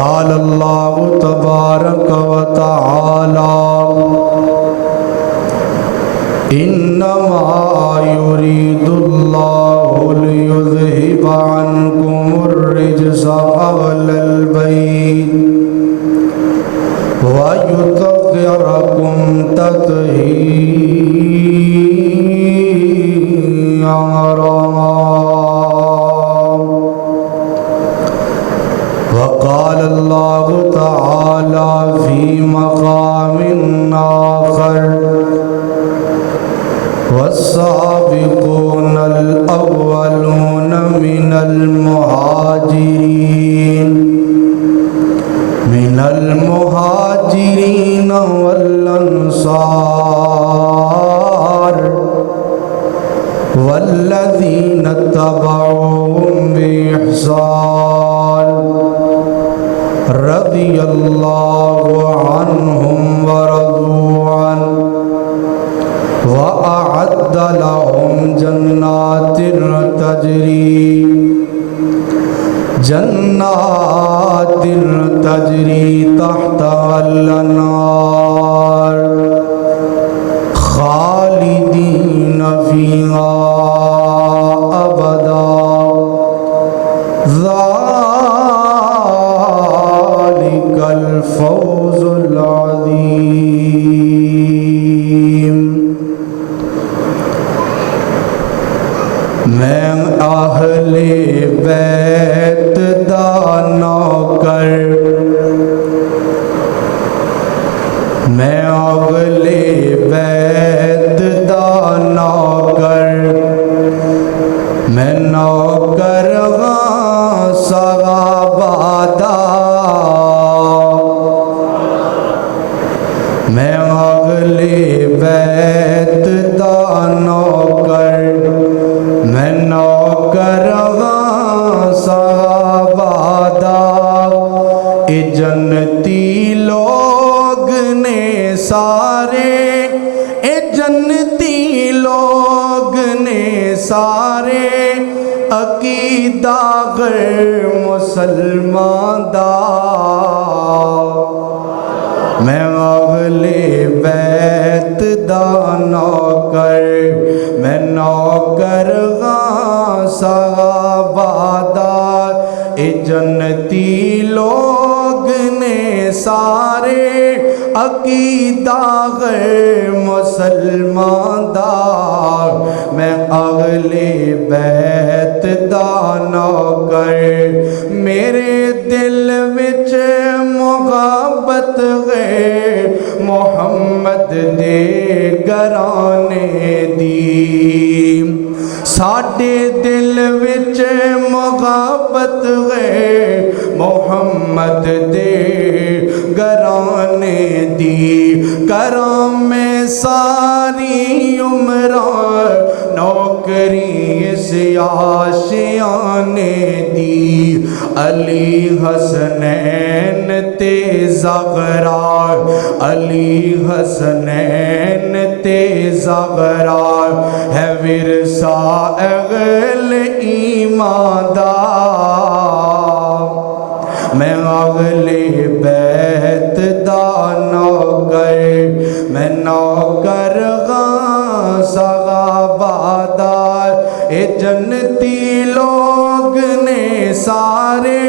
قال اللہ تبارک و تعالی انما یرید اللہ لیذہب عنکم الرجس اہل البیت ویطہرکم تطہیرا۔ وقال اللہ تعالی فی مقام آخر والسابقون الاولون من المہاجرین والانصار والذین اتبعوهم بإحسان رضی اللہ عنہم ورضوا عنہ وأعد لهم جنات تجری تحتها الأنهار خالدین فیہا ابدا ذالک الفوز العظیم۔ میں اہل بیت دا نوکر، میں اہل بیت دا نوکر، میں نوکر ہاں صحابہ دا، میں اہل بیت دا نوکر، میں نوکر ہاں صحابہ دا۔ اے جنتی لوگ نے سارے، اے جنتی لوگ نے سارے، عقیدہ غیر مسلمان دا۔ میں اہل بیت دا نوکر، میں نوکر ہاں صحابہ دا۔ اے جنتی لوگ نے سارے، عقیدہ غیر مسلمان دا۔ میں اہل بیت دا نوکر، میرے دل وچ محبت ہے محمد دے گھرانے دی، ساڈے دل وچ محبت ہے محمد دے گھرانے دی۔ کراں میں ساری عمر نوکری اس آشیانے دی، علی حسنین تے زغرا، علی حسنین تے زغرا ہے ورثہ اہل ایمان دا۔ میں اہل بیت دا نوکر، میں نوکر ہاں صحابہ دا۔ اے جنتی لوگ نے سارے،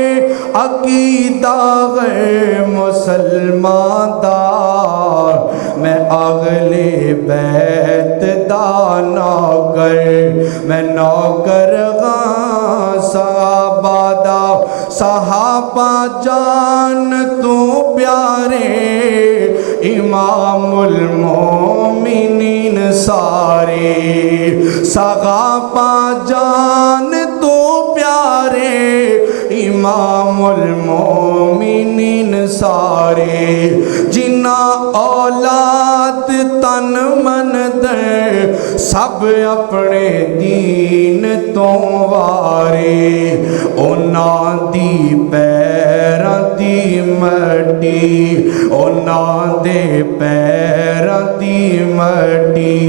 عقیدہ غیر مسلمان دا۔ میں اہل بیت دا نوکر، میں نوکر ہاں صحابہ دا۔ صحابہ جان تو پیارے، امام المومنین سارے، صحابہ جان تو پیارے، امام المومنین سارے، جنہ اولاد تن من دے سب اپنے دین تو وارے، انہاں دی پیراں دی مٹی، انہاں دے پیراں دی مٹی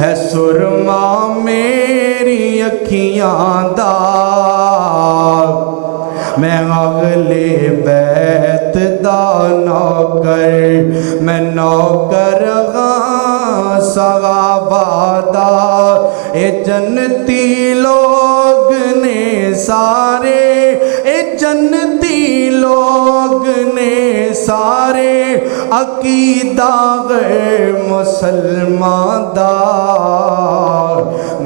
ہے سرما میری اکھیاں دا۔ میں اگلے جنتی لوگ نے سارے، اے جنتی لوگ نے سارے، عقیدہ غیر مسلمان دا،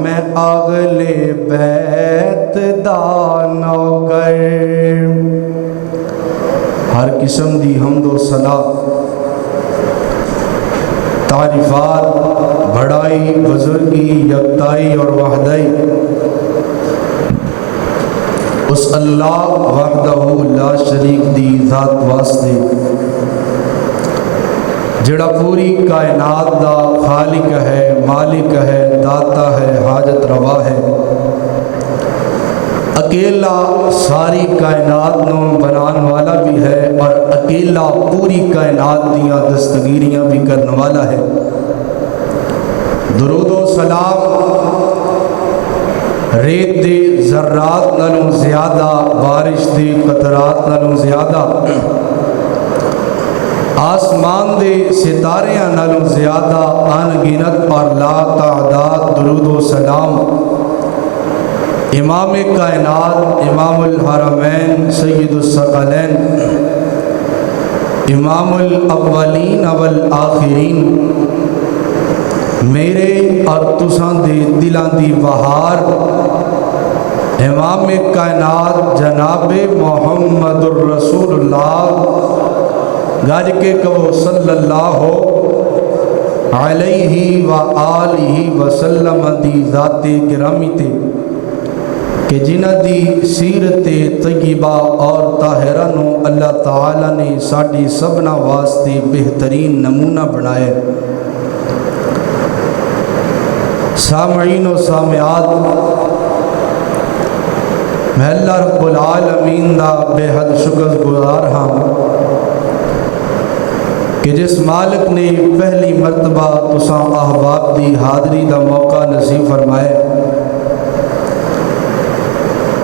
میں اگلے بیت دا نوکر۔ ہر قسم دی حمد و ثنا، تعریفات، بڑائی، بزرگی، یکتائی اور وحدائی اس اللہ وحدہ لا شریک دی ذات واسطے جڑا پوری کائنات دا خالق ہے، مالک ہے، داتا ہے، حاجت روا ہے، اکیلا ساری کائنات نو بنان والا بھی ہے اور اکیلا پوری کائنات دیاں دستگیریاں بھی کرنے والا ہے۔ درود و سلام ریت دے ذرات نالوں زیادہ، بارش دے قطرات نالوں زیادہ، آسمان دے ستاریاں نالوں زیادہ ان گنت اور لا تعداد درود و سلام امام کائنات، امام الحرمین، سید الثقلین، امام الاولین والآخرین، میرے اور تساں دے دلاں دی بہار امام کائنات جناب محمد الرسول اللہ گاج کے کہو صلی اللہ علیہ وآلہ وسلم دی ذات گرامی تے کہ جنہ دی سیرت طیبہ اور طاہرہ نو اللہ تعالیٰ نے ساڑی سبنا واسطے بہترین نمونہ بنائے۔ سامعین و سامعات، میں اللہ رب العالمین دا بے حد شکر گزار ہاں کہ جس مالک نے پہلی مرتبہ تساں احباب دی حاضری دا موقع نصیب فرمائے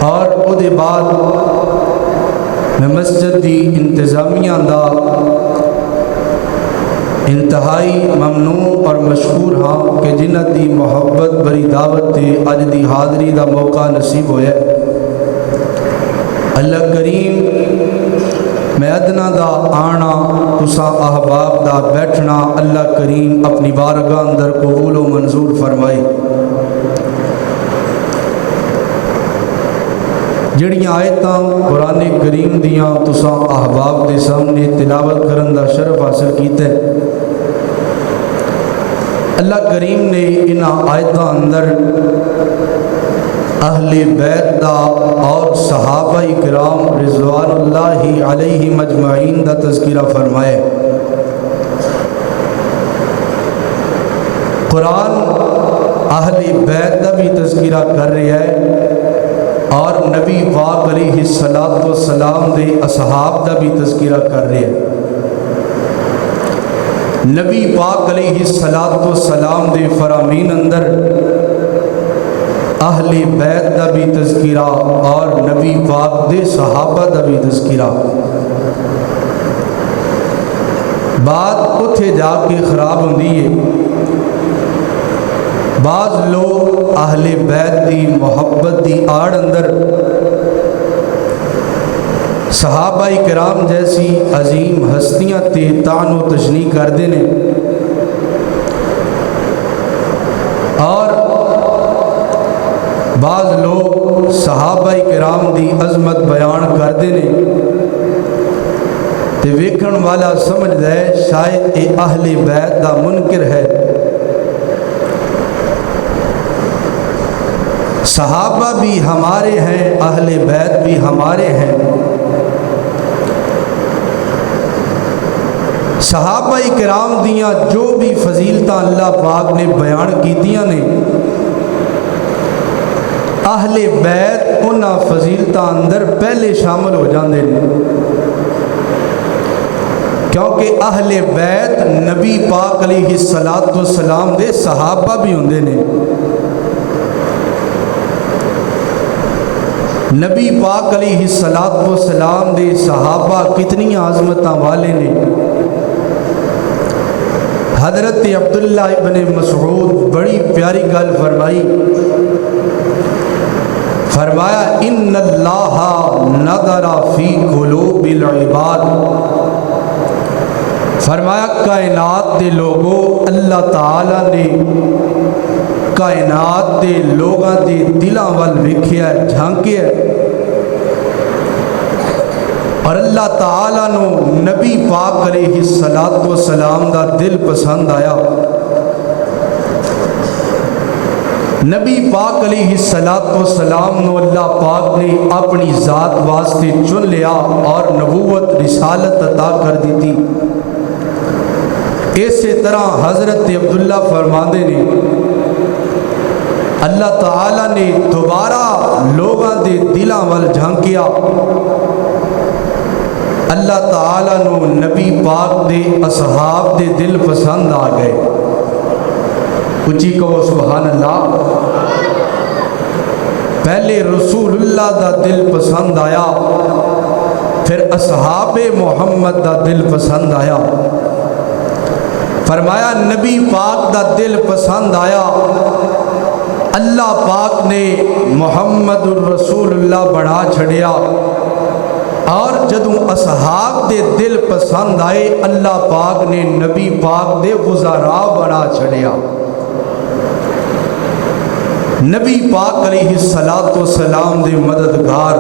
اور او دے بعد میں مسجد دی انتظامیہ دا انتہائی ممنون اور مشکور ہاں کہ جنہ دی محبت بری دعوت تے اج دی حاضری دا موقع نصیب ہوئے۔ اللہ کریم میں ادنا دا آنا تساں احباب دا بیٹھنا اللہ کریم اپنی بارگاہ اندر قبول و منظور فرمائے۔ جڑیاں آیتاں قرآن کریم دیاں تساں احباب دے سامنے تلاوت کرن دا شرف حاصل کیتے، اللہ کریم نے انہاں آیتاں اندر اہل بیت دا اور صحابہ کرام رضوان اللہ علیہ مجمعین دا تذکرہ فرمائے۔ قرآن اہل بیت دا بھی تذکرہ کر رہا ہے اور نبی پاک علیہ السلام دے اصحاب دا بھی تذکرہ کر رہے ہیں۔ نبی پاک علیہ السلام دے فرامین اندر اہل بیت دا بھی تذکرہ اور نبی پاک دے صحابہ دا بھی تذکرہ۔ بات اتھے جا کے خراب ہوندی ہے، بعض لوگ اہل بیت دی محبت دی آڑ اندر صحابہ کرام جیسی عظیم ہستیاں تے طعن و تشنیع کر دینے اور بعض لوگ صحابہ کرام دی عظمت بیان کر دینے تے ویکھن والا سمجھ دے شاید اے اہل بیت دا منکر ہے۔ صحابہ بھی ہمارے ہیں، اہل بیت بھی ہمارے ہیں۔ صحابہ کرام دیاں جو بھی فضیلتاں اللہ پاک نے بیان کیتیاں نے، اہل بیت انہاں فضیلتاں اندر پہلے شامل ہو جاندے نے، کیونکہ اہل بیت نبی پاک علیہ السلام دے صحابہ بھی ہوندے نے۔ نبی پاک علیہ السلام دے صحابہ کتنی عظمتاں والے نے۔ حضرت عبداللہ ابن مسعود بڑی پیاری گل فرمائی، فرمایا ان اللہ نظر فی قلوب العباد، فرمایا کائنات دے لوگوں اللہ تعالیٰ نے کائنات دے لوگاں دے دلاں وال ویکھیا جھانکیا، اور اللہ تعالیٰ نو نبی پاک علیہ السلام دا دل پسند آیا۔ نبی پاک علیہ السلام نو اللہ پاک نے اپنی ذات واسطے چن لیا اور نبوت رسالت عطا کر دی تھی۔ اسی طرح حضرت عبداللہ فرماندے نے اللہ تعالیٰ نے دوبارہ لوگاں دے دلاں وال جھانکیا، اللہ تعالیٰ نو نبی پاک دے اصحاب دے دل پسند آ گئے۔ اچھی کہو سبحان اللہ۔ پہلے رسول اللہ دا دل پسند آیا، پھر اصحاب محمد دا دل پسند آیا، فرمایا نبی پاک دا دل پسند آیا، اللہ پاک نے محمد الرسول اللہ بنا چھڑیا، اور جدوں اصحاب دے دل پسند آئے اللہ پاک نے نبی پاک دے وزراء بنا چھڑیا۔ نبی پاک علیہ السلام دے مددگار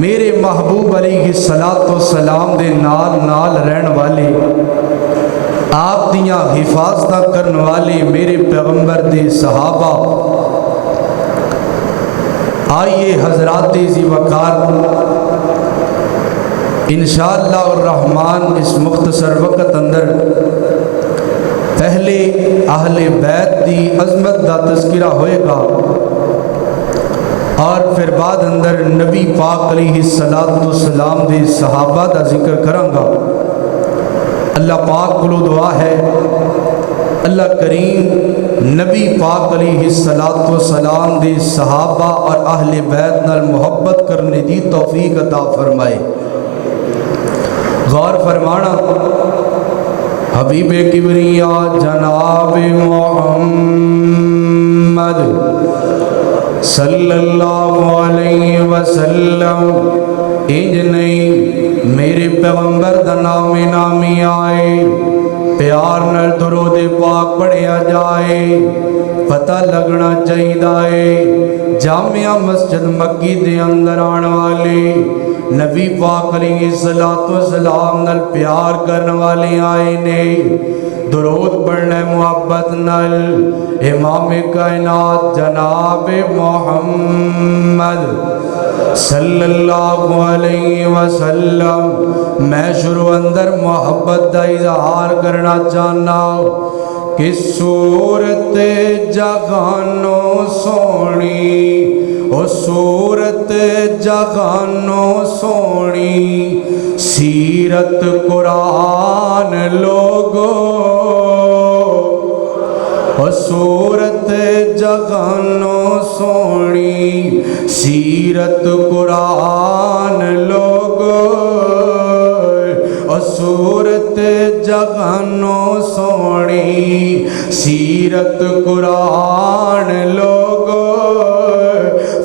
میرے محبوب علیہ السلام دے نال نال رہن والے، آپ دیاں حفاظتہ کرن والے میرے پیغمبر دے صحابہ، آئیے حضرات ذی وقار انشاءاللہ الرحمن اس مختصر وقت اندر پہلے اہل بیت دی عظمت دا تذکرہ ہوئے گا، اور پھر بعد اندر نبی پاک علیہ السلام دے صحابہ دا ذکر کروں گا۔ اللہ پاک کو دعا ہے اللہ کریم نبی پاک علیہ السلام دے صحابہ اور اہل بیت نال محبت کرنے دی توفیق عطا فرمائے۔ غور فرمانا حبیب کبریا جناب محمد صلی اللہ علیہ وسلم، انج نہیں میرے پیغمبر دا نامی آئے، پیار نال درود پاک پڑھیا جائے، پتہ لگنا چاہیے جامعہ مسجد مکی دے اندر آن والے نبی پاک علیہ السلام نال پیار کرنے والے آئے نے، درود پڑھنے محبت نال امام کائنات جناب محمد صلی اللہ علیہ وسلم۔ میں شروع اندر محبت دا اظہار کرنا چاہنا کہ صورت جگانوں سونی، او صورت جگانوں سونی، سیرت قرآن لوگو، او صورت جگانوں سونی، سیرت قرآن لوگو، او صورت جگانوں سونی، سیرت قرآن لوگو،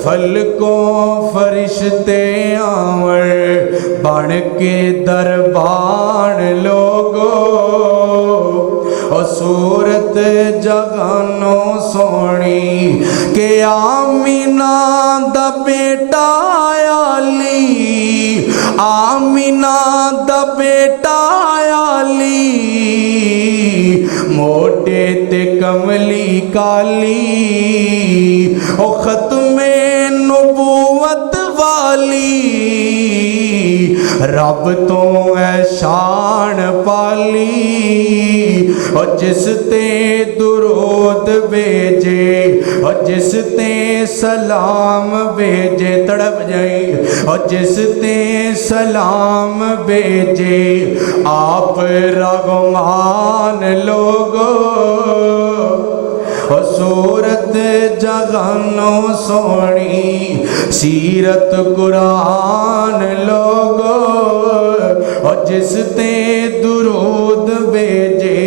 فلکوں فرشتے آور بن کے دربان لوگو، او صورت جگانوں سونی کہ آمینہ دا بیٹا علی، آمینہ دا بیٹا علی، موٹے تے کملی کالی، او ختم نبوت والی، رب تو اے شان پالی، اور جس تے درود بھیجے، اور جس تے سلام بھیجے، تڑپ جائیں، اور جس تے سلام بھیجے، آپ رغمان لوگو، اور صورت جگانوں سونی، سیرت قرآن لوگو، اور جس تے درود بھیجے،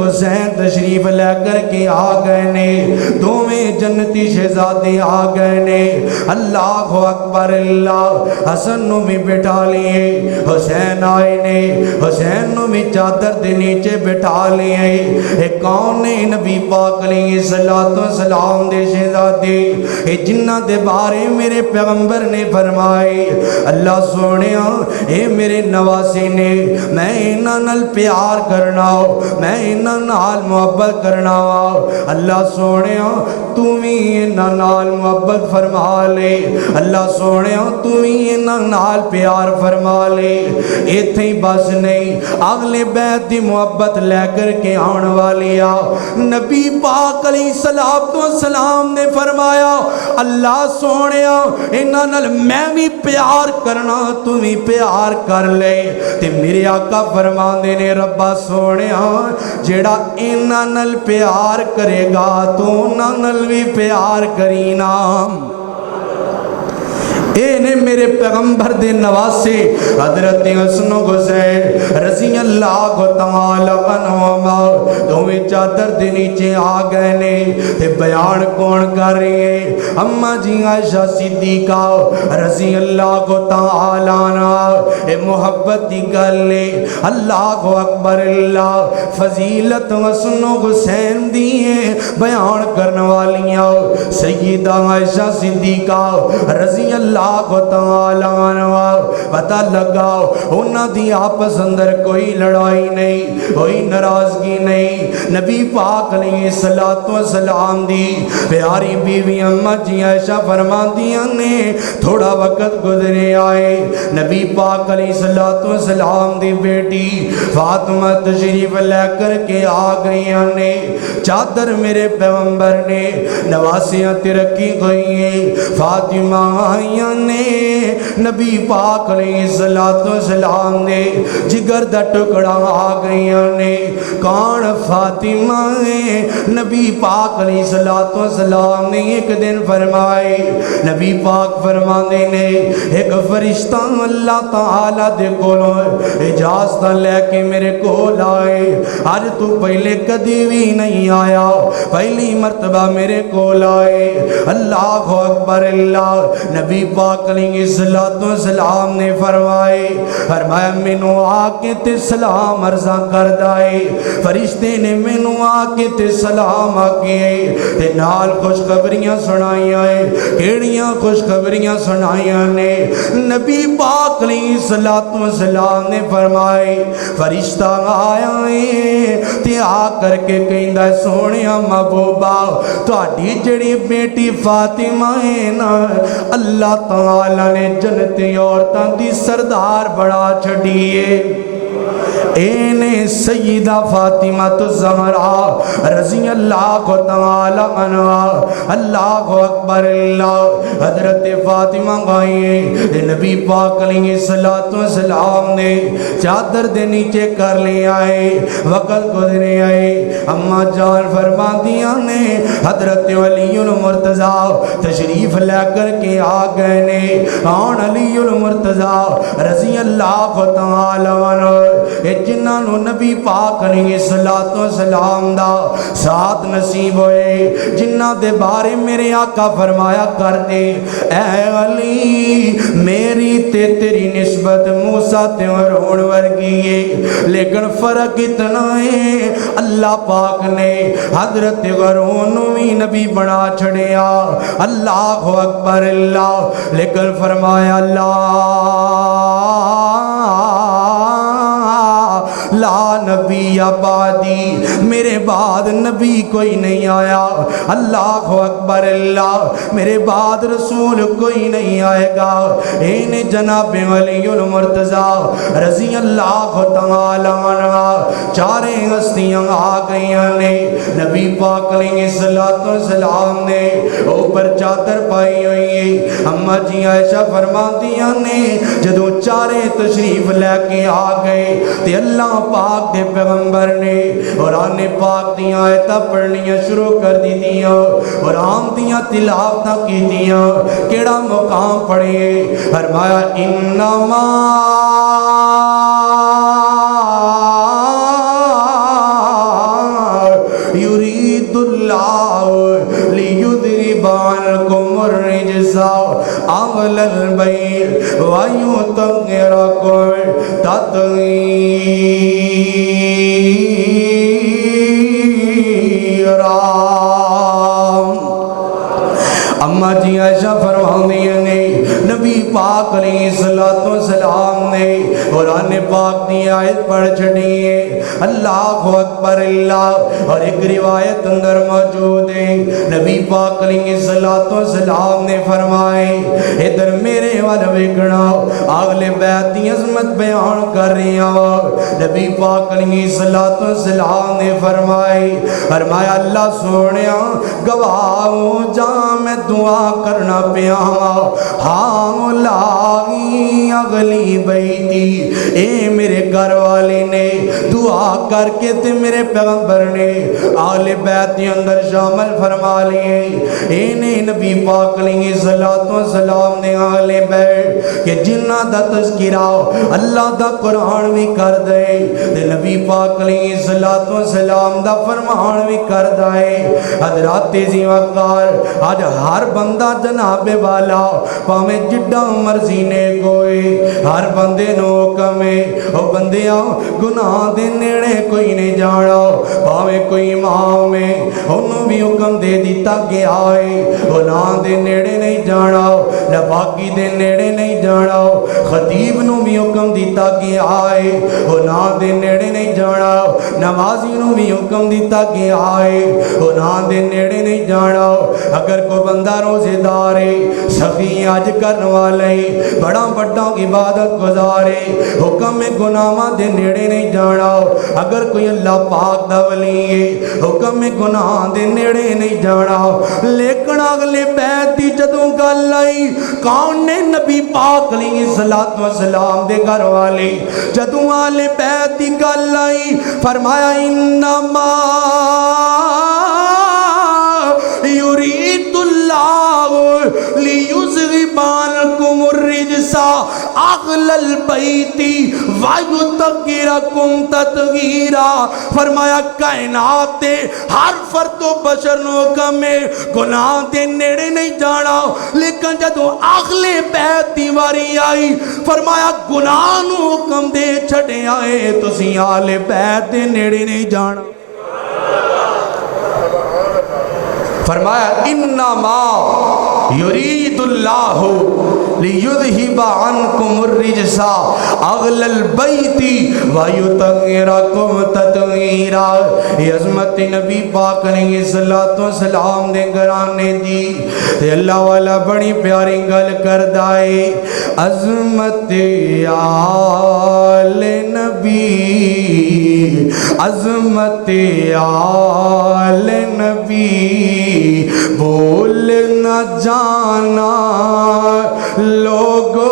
حسین تشریف لے کر کے آ گئے نے دوویں جنتی شہزادے آ گئے نے اللہ اکبر اللہ حسن نو بھی بٹھا لیے حسین آئے نے حسین نو بھی چادر دے نیچے بٹھا لیے اے کون نے نبی پاک علیہ السلام دے شہزادے اے جنہ دے بارے میرے پیغمبر نے فرمائے اللہ سونیا اے میرے نواسے نے میں انہاں نال پیار کرنا میں انہاں نال محبت کرنا اللہ سونیا تو بھی انہاں نال محبت فرما لے اللہ سونیا تو بھی انہاں نال پیار فرما لے ایتھے ہی بس نہیں اگلے بیت دی محبت لے کر کے آن والیا نبی پاک علیہ السلام نے فرمایا اللہ سونیا انہاں نال میں بھی پیار کرنا تو بھی پیار کر لے تے میرے آقا فرماندے نے ربا سونیا جیڑا انہاں نال پیار کرے گا تو انہاں نال بھی پیار کرینا اے نے میرے پیغمبر دے نواسے حضرت حسن و حسین رضی اللہ تعالی عنہما دوویں چادر دے نیچے آ گئے نے تے بیان کون کر رہی ہے اماں جی عائشہ صدیقہ رضی اللہ تعالی عنہا اے محبت دی گل ہے اللہ اکبر اللہ فضیلت حسن و حسین دی بیان کرنے والیاں سیدہ عائشہ صدیقہ رضی اللہ تعالی عنہ پتہ لگا انہاں دی آپس اندر کوئی لڑائی نہیں کوئی ناراضگی نہیں نبی پاک علیہ السلام دی پیاری بیوی اماں جی عائشہ فرماندیاں نے تھوڑا وقت گزرے آئے نبی پاک علیہ السلام دی بیٹی فاطمہ تشریف لے کر کے آ گئیاں نے چادر میرے پیغمبر نے نواسیاں تے رکھی گئی ہیں فاطمہ آئیاں نے نبی پاک علیہ السلام نے جگر دا ٹکڑا آ گئیاں نے کون فاطمہ نبی پاک علیہ السلام نے ایک دن فرمائے نبی پاک فرمانے نے ایک فرشتہ اللہ تعالیٰ دے کولوں اجازت لے کے میرے کول آئے آج تو پہلے کدی بھی نہیں آیا پہلی مرتبہ میرے کول آئے اللہ اکبر اللہ نبی پاک علیہ السلام نے فرمایا مینوں آ کے تے سلام عرضاں کر دائے فرشتے نے مینوں آ کے تے سلام آکے تے نال خوشخبریاں سنائیاں کیڑیاں خوشخبریاں سنائیاں نے نبی پاک علیہ السلام نے فرمائے فرشتہ آیا تے آ کر کے کہندا سونیا محبوبہ تہاڈی جڑی بیٹی فاطمہ ہے نا اللہ تعالیٰ نے جنتی عورتاں دی سردار بڑا چھڑیے اینے سیدہ فاطمہ الزہرا رضی اللہ تعالی عنہا اللہ اکبر اللہ حضرت فاطمہ گائیں نبی پاک علیہ السلام نے چادر دے نیچے کر لے آئے وقت گزرے آئے اماں جان فرما دیا نے حضرت علی المرتضی تشریف لے کر کے آ گئے نے کون علی المرتضی رضی اللہ تعالی عنہ جنہاں نو نبی پاک علیہ السلام دا ساتھ نصیب ہوئے جنہاں دے بارے میرے آقا فرمایا کرتے اے علی میری تے تیری نسبت موسیٰ تے ہارون ورگی ہے لیکن فرق اتنا ہے اللہ پاک نے حضرت ہارون بھی نبی بنا چھڑیا اللہ اکبر اللہ لیکن فرمایا لا نبی آبادی میرے بعد نبی کوئی نہیں آیا اللہ اکبر اللہ میرے بعد رسول کوئی نہیں آئے گا این جناب علی المرتضی رضی اللہ تعالی عنہ چارے ہستیاں آ گئیاں نے نبی پاک علیہ السلام نے اوپر چادر پائی ہوئی ہے اماں جی عائشہ فرماندیاں نے جدو چارے تشریف لے کے آ گئے تے اللہ پاک دے پیغمبر نے قرآن پاک دیاں آیتاں پڑھنیاں شروع کر دی دیاں قرآن دیاں تلاوتاں کی دیاں کیڑا مقام پڑھے فرمایا انما وَيُطَهِّرَكُمْ تَطْهِيرًا۔ اما جی عائشہ فرماندی نے نبی پاک علیہ السلام نے قرآن پاک دی آیت پڑھ چھڑی ہے اللہ اکبر اللہ، اور ایک روایت اندر موجود ہے نبی پاک علیہ السلام نے فرمائے ادھر میرے والے ویکھنا اگلے بیت دی عظمت بیان کر رہی ہوں۔ نبی پاک علیہ السلام نے فرمایا اللہ سونیا گواہ ہو جا میں دعا کرنا پیا ہاں مولائی اگلی بیتی اے میرے گھر والے نے دعا کر کے تے میرے پیغمبر نے آل بیت کے اندر شامل فرما لیے۔ اینے نبی پاک علیہ السلام نے آل بیت کہ جنہ دا تذکرہ اللہ دا قرآن بھی کر دے تے نبی پاک علیہ السلام دا فرمان بھی کر دے۔ حضرات تیزی وقار آج ہر بندہ جناب والا پاویں جڈا مرضی نے کوئی ہر بندے نو حکم ہے او بندیاں گناہ دے نیڑے کوئی نہیں جانا، پاویں کوئی امام ہے انہوں بھی حکم دے دیتا گیا ہے گناہ دے نیڑے نہیں جانا، نباکی دے نیڑے نہیں جانا، خطیب نو بھی حکم دیتا گیا ہے گناہ دے نیڑے نہیں جانا، نمازی نو بھی حکم دیتا گیا ہے گناہ دے نیڑے نہیں جانا۔ اگر کوئی بندہ روزے دار ہے سخی آج کرنے والے بڑا بڑا عبادت گزارے حکم میں گناہ دے نیڑے نہیں جانا، اگر کوئی اللہ پاک دا ولی ہے حکم میں گناہ دے نیڑے نہیں جانا۔ لیکن اگلے بیت دی جدوں گل آئی کون نے نبی پاک علیہ السلام دے گھر والے جدوں آلے بیت دی گل آئی فرمایا انما یرید اللہ لیذہب عنکم الرجس اہل البیت ویطہرکم تطہیرا۔ فرمایا کائنات دے ہر فرد و بشر نو حکم ہے گناہ دے نیڑے نہیں جانا، لیکن جدو اہل بیت دی واری آئی فرمایا گناہ نو حکم دے چھڑے آئے تسی اہل بیت دے نیڑے نہیں جانا۔ فرمایا انما یرید اللہ لیذہب عنکم الرجس اہل البیت ویطہرکم تطہیرا۔ یہ عظمت نبی پاک علیہ السلام نے گھرانے دی تے اللہ والا بڑی پیاری گل کردہ ہے عظمت آل نبی عظمت آل نبی بول نہ جانا لوگو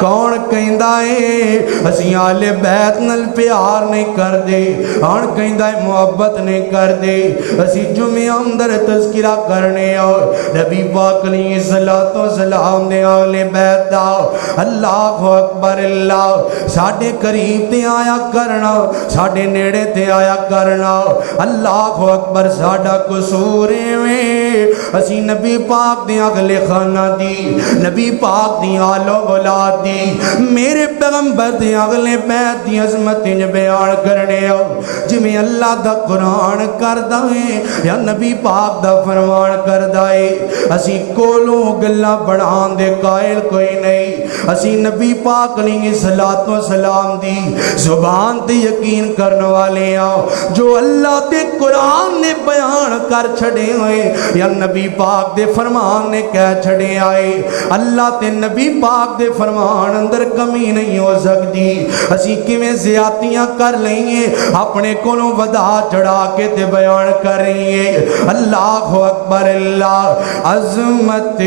کون کہندہ ہے اسی آل بیت نل پیار نہیں کر دے کون کہندہ ہے محبت نہیں کر دے اسی جمعہ اندر تذکرہ کرنے اور نبی پاک علیہ السلام نے آل بیت دا اللہ اکبر اللہ ساڑھے قریب تے آیا کرنا ساڑھے نیڑے تے آیا کرنا اللہ اکبر ساڑھا قصورے میں اسی نبی پاک دے اگلے خانہ دی نبی پاک دی آل و اولاد دی میرے پیغمبر دے اگلے بیت دی عظمت بیان کرنے ہو جمیں اللہ دا قرآن کردہ ہے یا نبی پاک دا فرمان کردہ ہے اسی کولوں گلہ بڑھان دے قائل کوئی نہیں اسی نبی پاک علیہ السلام دی زبان تے یقین کرنے والے ہوں جو اللہ دے قرآن نے بیان کر چھڑے ہوئے یا نبی پاک دے فرمان نے کہہ چھڑے آئے اللہ تے نبی پاک دے فرمان اندر کمی نہیں ہو سکتی اسی کیویں زیادتیاں کر لیں گے اپنے کولوں ودا چڑھا کے تے بیان کر رہی ہے اللہ اکبر اللہ عظمت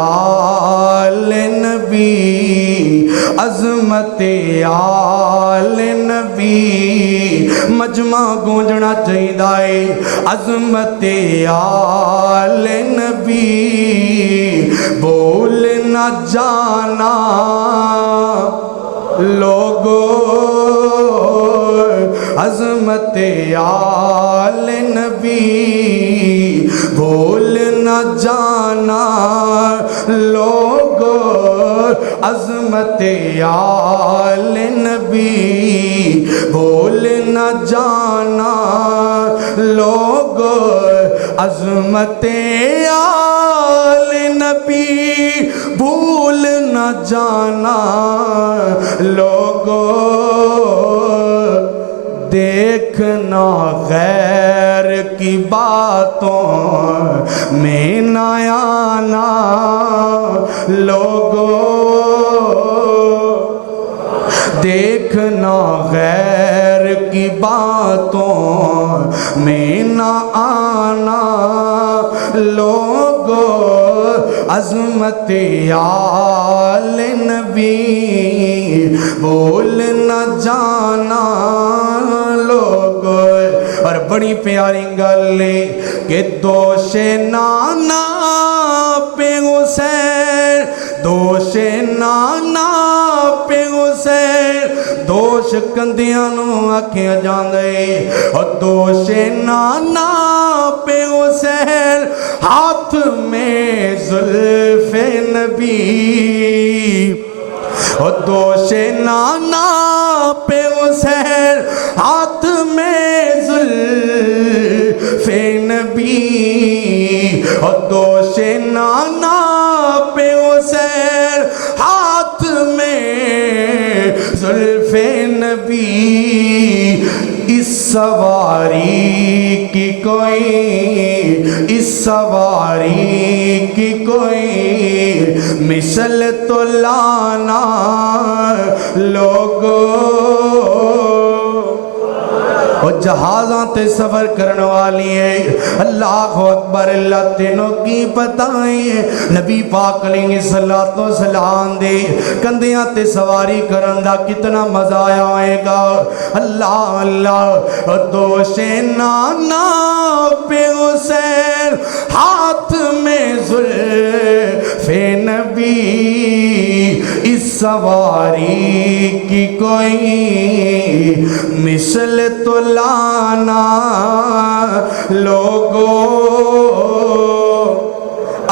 آل نبی عظمت آل نبی مجمع گونجنا چاہیے عظمت آل نبی بول نہ جانا لوگو عظمت آل نبی بول نہ جانا لوگو آل نبی بھول نہ جانا لوگو، عظمت آل نبی بھول نہ جانا لوگو، دیکھنا غیر کی باتوں میں نہ آنا لوگو، دیکھنا غیر کی باتوں میں نہ آنا لوگو، عظمت آل نبی بھول نہ جانا لوگو۔ اور بڑی پیاری گل ہے کہ دوش نانا پہ حسین، دوش نانا پہ حسین، دوش کندیاں نو آکھیا جاندے، اور دوش نانا پہ حسین، ہاتھ میں زلف نبی، اور دوش نانا پہ حسین، ہاتھ میں زلف نبی، اور دوش نانا پہ حسین، ہاتھ میں زلف نبی، اس سواری کی کوئی، اس سواری کی کوئی مثل تو لانا لوگو، اور جہازاں تے سفر کرنے والی ہے، اللہ اکبر، اللہ تینوں کی بتائیں نبی پاک علیہ السلام دے کندیاں تے سواری کرن دا کتنا مزہ آئے گا، اللہ اللہ۔ اور دوش نانا پہ حسین، ہاتھ میں زلف نبی، اس سواری کی کوئی مثل تو لانا لوگو،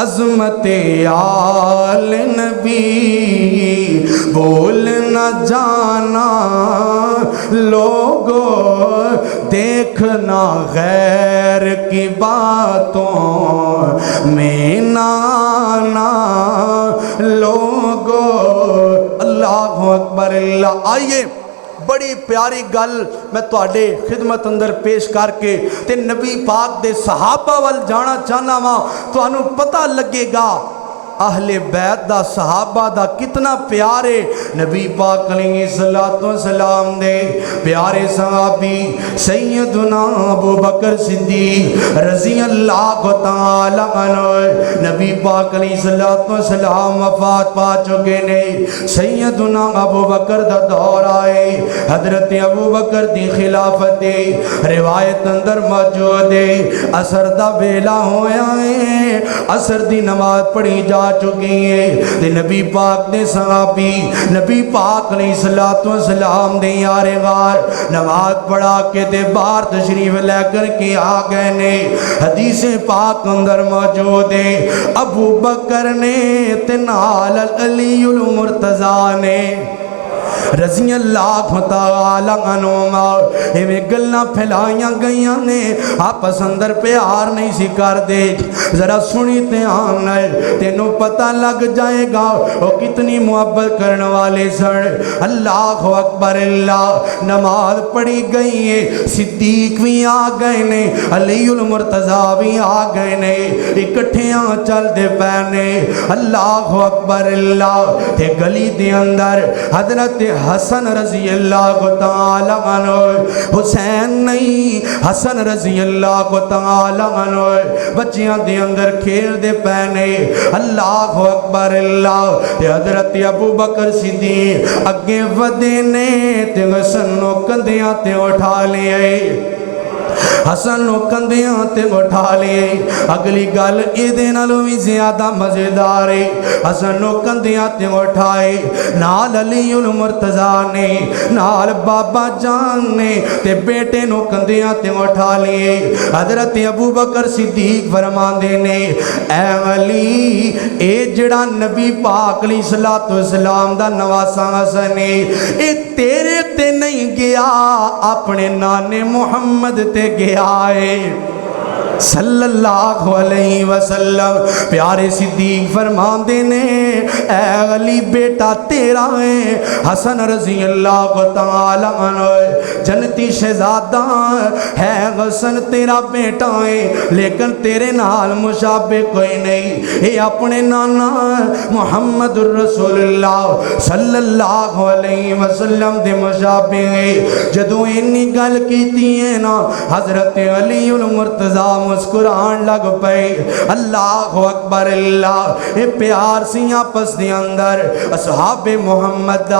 عظمت آل نبی بھول نہ جانا لوگو، دیکھنا غیر کی باتوں میں نہ آنا لوگو، اللہ اکبر اللہ۔ آئیے بڑی پیاری گل میں تواڈے خدمت اندر پیش کر کے تے نبی پاک دے صحابہ وال جانا چاہنا وا، تانوں پتہ لگے گا اہل بیت دا صحابہ دا کتنا پیارے نبی پاک علیہ السلام دے پیارے صحابی سیدنا ابو بکر صدیق رضی اللہ تعالی عنہ، نبی پاک علیہ السلام وفات پا چکے نے، سیدنا ابو بکر دا دور آئے، حضرت ابو بکر دی خلافت روایت اندر موجود ہے، عصر دا ویلا ہویا ہے، عصر دی نماز پڑھی جا چکی ہے، تے نبی پاک نے صحابی نبی پاک علیہ السلام دے یارے غار نماز پڑھا کے دے باہر تشریف لے کر کے آ گئے نے، حدیث پاک اندر موجود ہے، ابو بکر نے تے نال علی المرتضی نے رضی اللہ تعالی عنہما، ایویں گلاں پھیلائیاں گئیاں نے، آپس اندر پیار نہیں سی کر دے، ذرا سنی تے آنا تینوں پتہ لگ جائے گا وہ کتنی محبت کرنے والے سن، اللہ اکبر اللہ۔ نماز پڑھی گئی ہے، صدیق بھی آ گئے نے، علی المرتضی بھی آ گئے نے، اکٹھیاں چل دے پینے، اللہ اکبر اللہ۔ تے گلی دے اندر حضرت حسن رضی اللہ تعالی عنہ، حسین نہیں حسن رضی اللہ تعالی عنہ، بچیاں دے اندر کھیل دے پینے، اللہ اکبر اللہ۔ تے حضرت ابو بکر صدیق اگے ودے نے تے حسن نو کندیاں تے اٹھا لے، حسن نو کندیاں تے اٹھا لیے اگلی گل ایدے نالوں بھی زیادہ مزیدار ہے حسن نو کندیاں تے اٹھائے نال علی المرتضیٰ نے نال بابا جان نے تے بیٹے نو کندیاں تے اٹھا لیے حضرت ابو بکر صدیق فرماندے نے اے علی اے جڑا نبی پاک علیہ السلام دا نواسا حسن ہے اے تیرے تے نہیں گیا اپنے نانے محمد تے گیا ہے صلی اللہ علیہ وسلم پیارے صدیق فرماندے نے اے علی بیٹا تیرا ہے حسن رضی اللہ تعالی عنہ جنتی شہزادہ ہے حسن تیرا بیٹا ہے لیکن تیرے نال مشابہ کوئی نہیں یہ اپنے نانا محمد الرسول اللہ صلی اللہ علیہ وسلم دے مشابہ ہے جدو انہی گل کیتی ہے نا حضرت علی المرتضیٰ مسکران لگ پئے اللہ اکبر اللہ اے پیار سی آپس دے اندر اصحاب محمد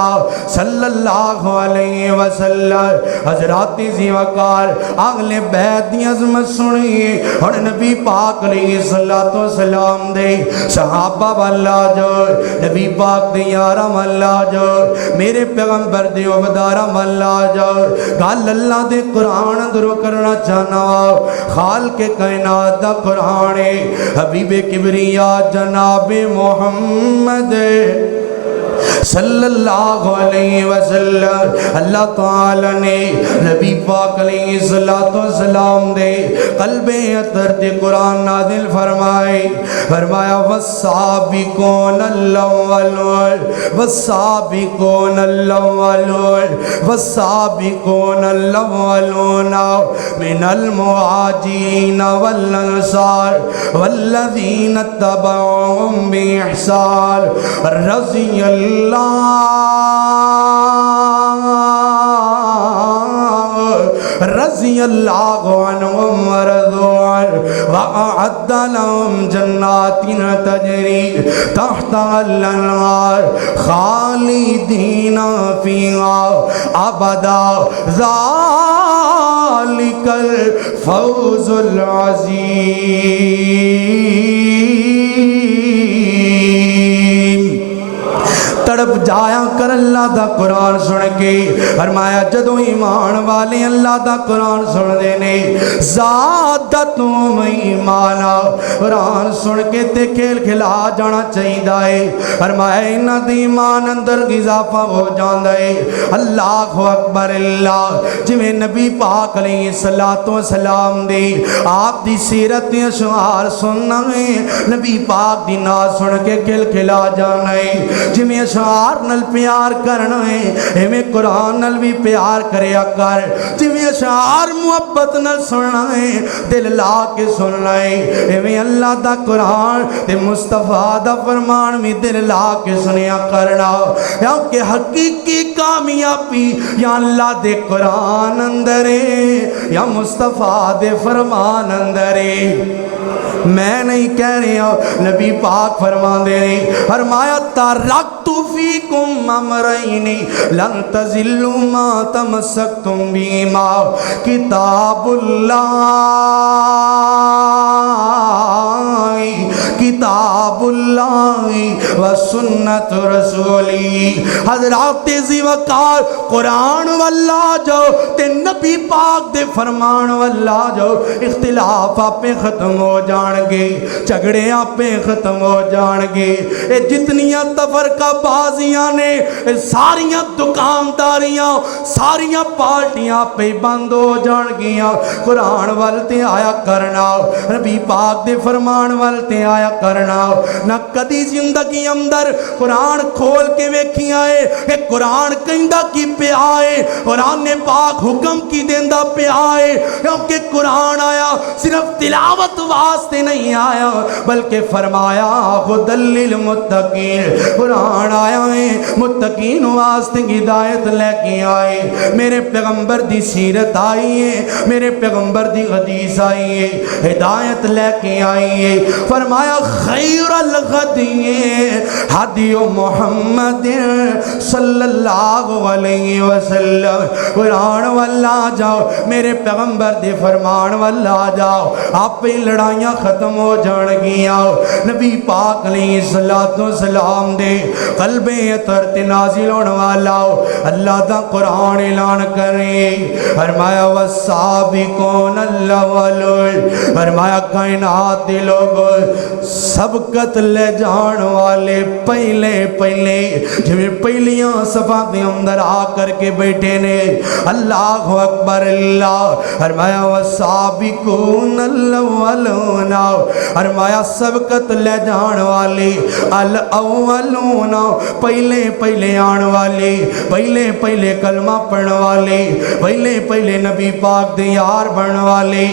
صلی اللہ علیہ وسلم حضرات ذی وقار اگلے بیعت دی عظمت سنیے اور نبی پاک علیہ السلام دے صحابہ واللہ جو نبی پاک دے یارہ واللہ جو میرے پیغمبر دے عبدارہ واللہ جو گال اللہ دے قرآن اندرو کرنا چاہنا خال کے کائنات دا قرآن حبیب کبریا جناب محمد صلی اللہ علیہ وسلم اللہ تعالی نے نبی پاک علیہ السلام دے قلب اطہر تے قرآن نازل فرمایا والسابقون الاولون والسابقون الاولون والسابقون الاولون من المہاجرین والانصار والذین اتبعوهم بإحسان رضی اللہ رضی اللہ عنہم ورضوا عنہ وأعد لهم جنات تجری تحت الانہار خالدین فیہا ابدا ذالک الفوز العظیم تڑپ جایا کر اللہ دا قرآن سن کے فرمایا جدو ایمان والے اللہ دا قرآن سن دینے زادتوں ایمانا قرآن سن کے تے کھیل کھلا جانا چاہی دائے فرمایا انہ دی ایمان اندر اضافہ ہو جان دائے اللہ اکبر اللہ جویں نبی پاک علیہ السلام دے آپ دی سیرت اشعار سننا ہے نبی پاک دی ناز سن کے کھیل کھلا جانا ہے جویں اشعار نل پیار کرنا ہے ہمیں قرآن نل بھی پیار کریا کر جویں اشعار محبت نل سننا ہے دل لا کے سننا ہے ہمیں اللہ دا قرآن تے مصطفیٰ دا فرمان بھی دل لا کے سنیا کرنا یا کہ حقیقی کامیابی یا اللہ دے قرآن اندر ہے یا مصطفیٰ دے فرمان اندر ہے میں نہیں کہہ رہا نبی پاک فرمان دے رہے فرمایا ترکت فیکم امرین لن تزلوا ما تمسکتم بیما کتاب اللہ کتاب اللہ و سنت رسولی حضرات ذی وقار قرآن واللہ جو تے نبی پاک دے فرمان واللہ جو اختلاف آپ پہ ختم ہو جان گے جھگڑے آپ پہ ختم ہو جان گے اے جتنیاں تفرقہ بازیاں نے ساریاں دکانداریاں ساریاں پارٹیاں پہ بند ہو جان گیاں قرآن والتے آیا کرنا نبی پاک دے فرمان والتے آیا کرنا نہ کدی زندگی اندر قرآن کھول کے ویکھی آئے کہ قرآن کہندہ کی پہ آئے قرآن نے پاک حکم کی دیندہ پہ آئے کیونکہ قرآن آیا صرف تلاوت واسطے نہیں آیا بلکہ فرمایا ہدی للمتقین قرآن آیا ہے متقین واسطے ہدایت لے کے آئے میرے پیغمبر دی سیرت آئی ہے میرے پیغمبر دی حدیث آئی ہے ہدایت لے کے آئی ہے فرمایا خیر الغدی حدی محمد صلی اللہ علیہ وسلم وسلم قرآن والا جاؤ میرے پیغمبر دے فرمان والا جاؤ آپ پہ لڑائیاں ختم ہو جان گیا نبی پاک علیہ السلام دے قلب اطہر تے نازل ہونے والا اللہ دا قرآن اعلان کرے فرمایا والسابقون الاولون فرمایا کائنات دے لوگ سبقت لے جان والے پہلے جویں پہلیاں صفاں دے اندر آ کر کے بیٹھے نے اللہ اکبر اللہ فرمایا والسابقون الاولون فرمایا سبقت لے جان والے الاولون پہلے آن والے پہلے کلمہ پڑھن والے پہلے نبی پاک دے یار بن والے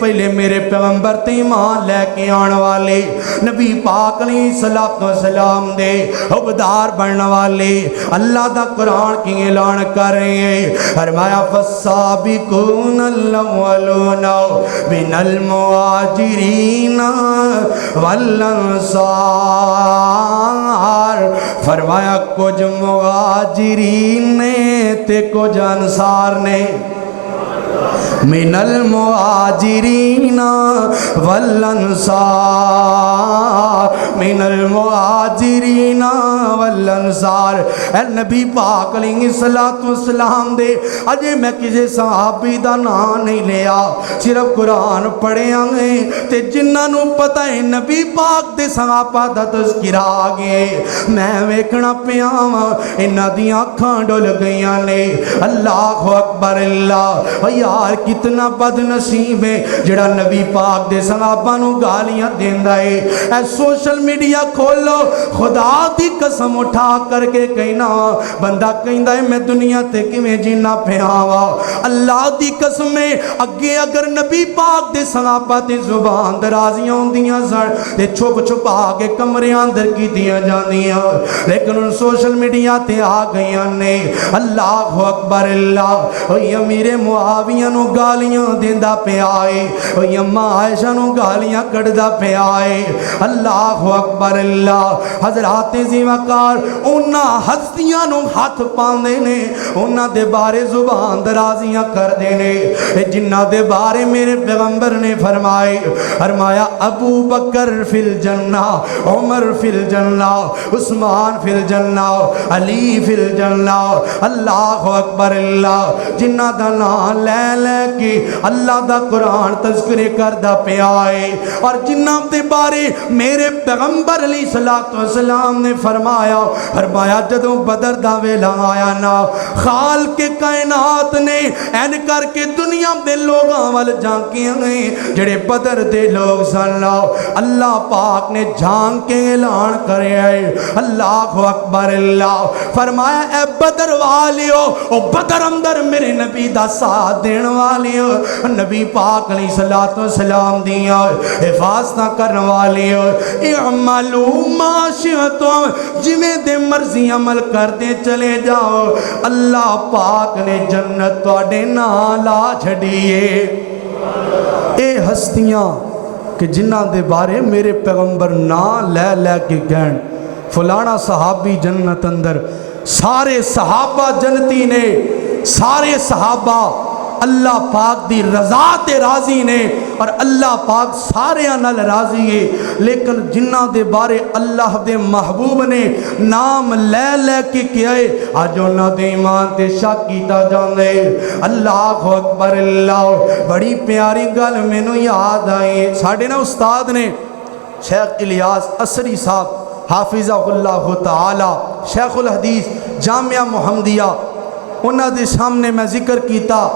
پہلے میرے پیغمبر تے ایمان لے کے آن والے نبی پاک علیہ السلام دے حبدار بن والے اللہ دا قرآن کی اعلان کر رہے ہیں فرمایا فالسابقون الاولون من المہاجرین والانصار فرمایا کچھ مہاجرین نے تے کچھ انصار نے من المہاجرین والانصار من المہاجرین والانصار اے نبی پاک علیہ السلام دے اجے میں کسی صحابی دا نام نہیں لیا صرف قرآن پڑھے آنگے تے جنہاں نو پتہ ہے نبی پاک دے صحابہ دا تذکرہ آگے میں ویکھنا پیاواں انہاں دیاں اکھاں ڈول گئیاں نے اللہ اکبر اللہ یار کتنا بد نصیب ہے جڑا نبی پاک دے صحابہ نو گالیاں دیندا ہے اے سوشل میڈیا کھولو خدا دی قسم اٹھا کر کے کہنا بندہ کہندا ہے میں دنیا تے کیویں جینا پیا اللہ دی قسم ہے اگے اگر نبی پاک دے صحابہ تے زبان درازیاں ہوندیاں سن تے چھپا کے کمرے اندر کیتیاں جاندیاں لیکن ان سوشل میڈیا تے آ گئیاں نے اللہ اکبر اللہ اوہ امیر معاویہ نو گالیاں دیندا پیا ہے اوہ اماں عائشہ نو گالیاں کڈدا پیا ہے اللہ اکبر اللہ حضرات زیوکار انہاں ہستیاں نو ہاتھ پاندے نے انہاں دے بارے زبان درازیاں کر دینے جنہ دے بارے میرے پیغمبر نے فرمایا ابو بکر فی الجنہ عمر فی الجنہ عثمان فی الجنہ علی فی الجنہ اللہ اکبر اللہ جنہ دا نام لے کے اللہ دا قرآن تذکرے کردہ پہ آئے اور جنہ دے بارے میرے پیغمبر علیہ السلام نے فرمایا جدوں بدر دا ویلا آیا نا خال کے کائنات نے این کر کے دنیا دے لوگاں وال جھانکیاں گئے جڑے بدر دے لوگ سن اللہ پاک نے جھانک کے اعلان کرے آئے اللہ اکبر اللہ فرمایا اے بدر والیو او بدر اندر میرے نبی دا ساتھ دین والیو نبی پاک علیہ السلام دیا حفاظتہ کرنے والیو اعملو ما شئتم جویں دے مرضی عمل کرتے چلے جاؤ اللہ پاک نے جنت تواڈے نال لا چھڈیے اے ہستیاں کہ جنہ دے بارے میرے پیغمبر نام لے کے گہن فلانا صحابی جنت اندر سارے صحابہ جنتی نے سارے صحابہ اللہ پاک دی رضا تے راضی نے اور اللہ پاک سارے نال راضی ہے لیکن جنہ دے بارے اللہ دے محبوب نے نام لے کے کیا ہے آج انہاں دے ایمان تے شک کیتا جاندے اللہ اکبر اللہ بڑی پیاری گل مینوں یاد آئی ساڈے نا استاد نے شیخ الیاس اسری صاحب حافظہ اللہ تعالی شیخ الحدیث جامعہ محمدیہ انہاں دے سامنے میں ذکر کیتا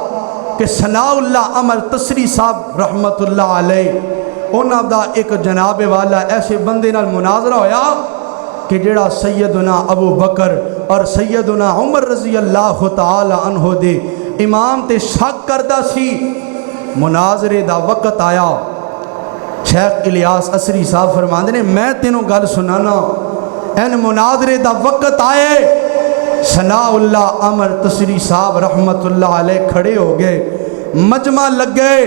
کہ ثناء اللہ عمر تسری صاحب رحمت اللہ علیہ انہاں دا ایک جناب والا ایسے بندے نال مناظرہ ہویا کہ جڑا سیدنا ابو بکر اور سیدنا عمر رضی اللہ تعالی عنہ دے امام تے شک کردہ سی مناظرے دا وقت آیا شیخ الیاس اسری صاحب فرماندے نے میں تینوں گل سنانا این مناظرے دا وقت آئے ثناء اللہ عمر تسری صاحب رحمت اللہ علیہ کھڑے ہو گئے مجمع لگ گئے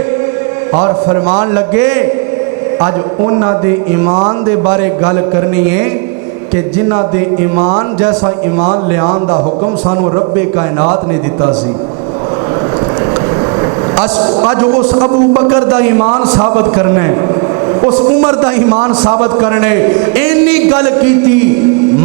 اور فرمان لگے آج انہاں دے ایمان دے بارے گل کرنی ہے کہ جنہ دے ایمان جیسا ایمان لیان دا حکم سانو رب کائنات نے دیتا سی اج اس ابو بکر دا ایمان ثابت کرنے اس عمر دا ایمان ثابت کرنے اینی گل کیتی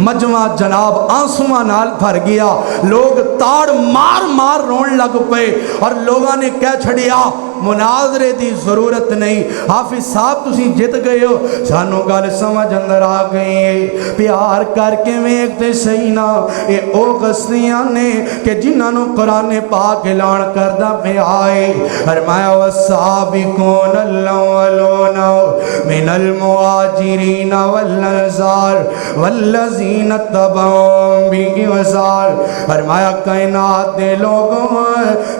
مجمع جناب آنسواں نال بھر گیا لوگ تاڑ مار مار رون لگ پے اور لوگاں نے کہہ چھڑیا مناظرے دی ضرورت نہیں حافظ صاحب تسی جت گئے ہو سانو گل سمجھ اندر آ گئی ہے پیار کر کے ویکھتے صحیح نا اے او غسلیاں نے کہ جنہاں نو قرآن پاک اعلان کردا پہ آئے فرمایا والسابقون الاولون من المہاجرین والانصار والذین اتبعوہم بإحسان فرمایا کائنات دے لوگوں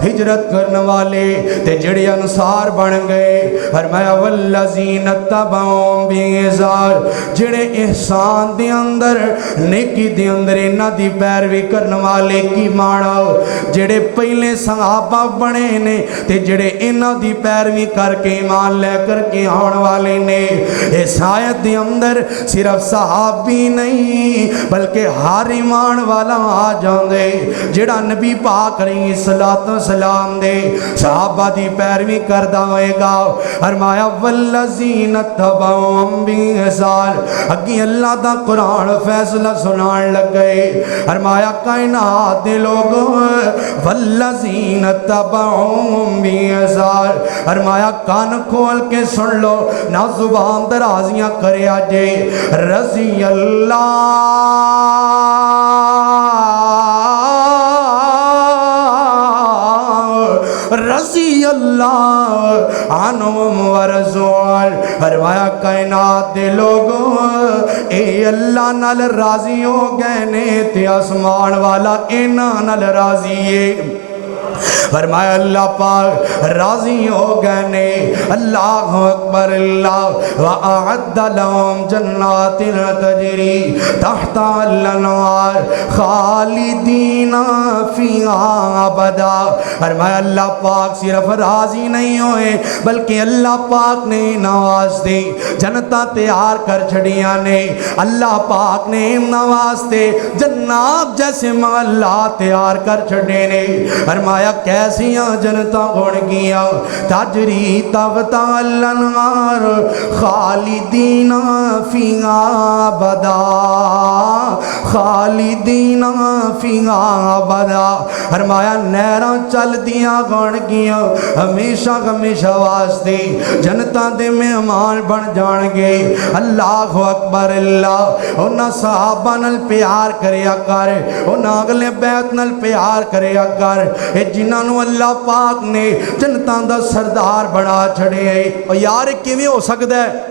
ہجرت کرنے والے تے جڑے انصار بن گئے فرمایا والذین اتبعوہم بإحسان جڑے احسان دے اندر نیکی دے اندر انہاں دی پیروی کرنے والے کی مانا جڑے پہلے صحابہ بنے نے تے جڑے انہاں دی پیروی کر کے ایمان لے کر کے آن والے نے اس آیت دے اندر صرف صحابی نہیں بلکہ ہر ایمان والا آ جاندے جڑا نبی پاک علیہ السلام دے صحابہ دی پیروی کردہ ہوئے گا فرمایا والذین اتبعوہم بإحسان اگی اللہ دا قرآن فیصلہ سنان لگ گئے فرمایا کائنات دے لوگوں والذین اتبعوہم بإحسان فرمایا کان کھول کے سن لو نہ زبان درازیاں کرے آجے رضی اللہ رضی اللہ عنہم ورضوان فرمایا کائنات دے لوگوں اے اللہ نال راضی ہو گئے نے تے آسمان والا اینا نال راضی ہے فرمایا اللہ پاک راضی ہو گئے نے اللہ اکبر اللہ وَأَعَدَّ لَهُمْ جَنَّاتٍ تَجْرِي تَحْتَهَا الْأَنْهَارُ خَالِدِينَ فِيهَا أَبَدًا فرمایا اللہ پاک صرف راضی نہیں ہوئے بلکہ اللہ پاک نے نواز دی جنتا تیار کر چھڑیاں نے اللہ پاک نے نواز دے جنات جیسے محلہ تیار کر چھڑے نے فرمایا کیسیاں جنتا گھڑ گیا تجری تغتا الانہار خالدین فیہا ابدا خالدین فیہا ابدا فرمایا نہران چل دیا گھڑ گیا ہمیشہ ہمیشہ واسطے جنتا دے مہمان بن جان گے اللہ اکبر اللہ انہاں صحابہ نل پیار کریا کر انہاں اگلے بیت نل پیار کریا کر جنہاں نو اللہ پاک نے جنتاں دا سردار بنا چھڑے ہیں اور یار کیویں ہو سکتا ہے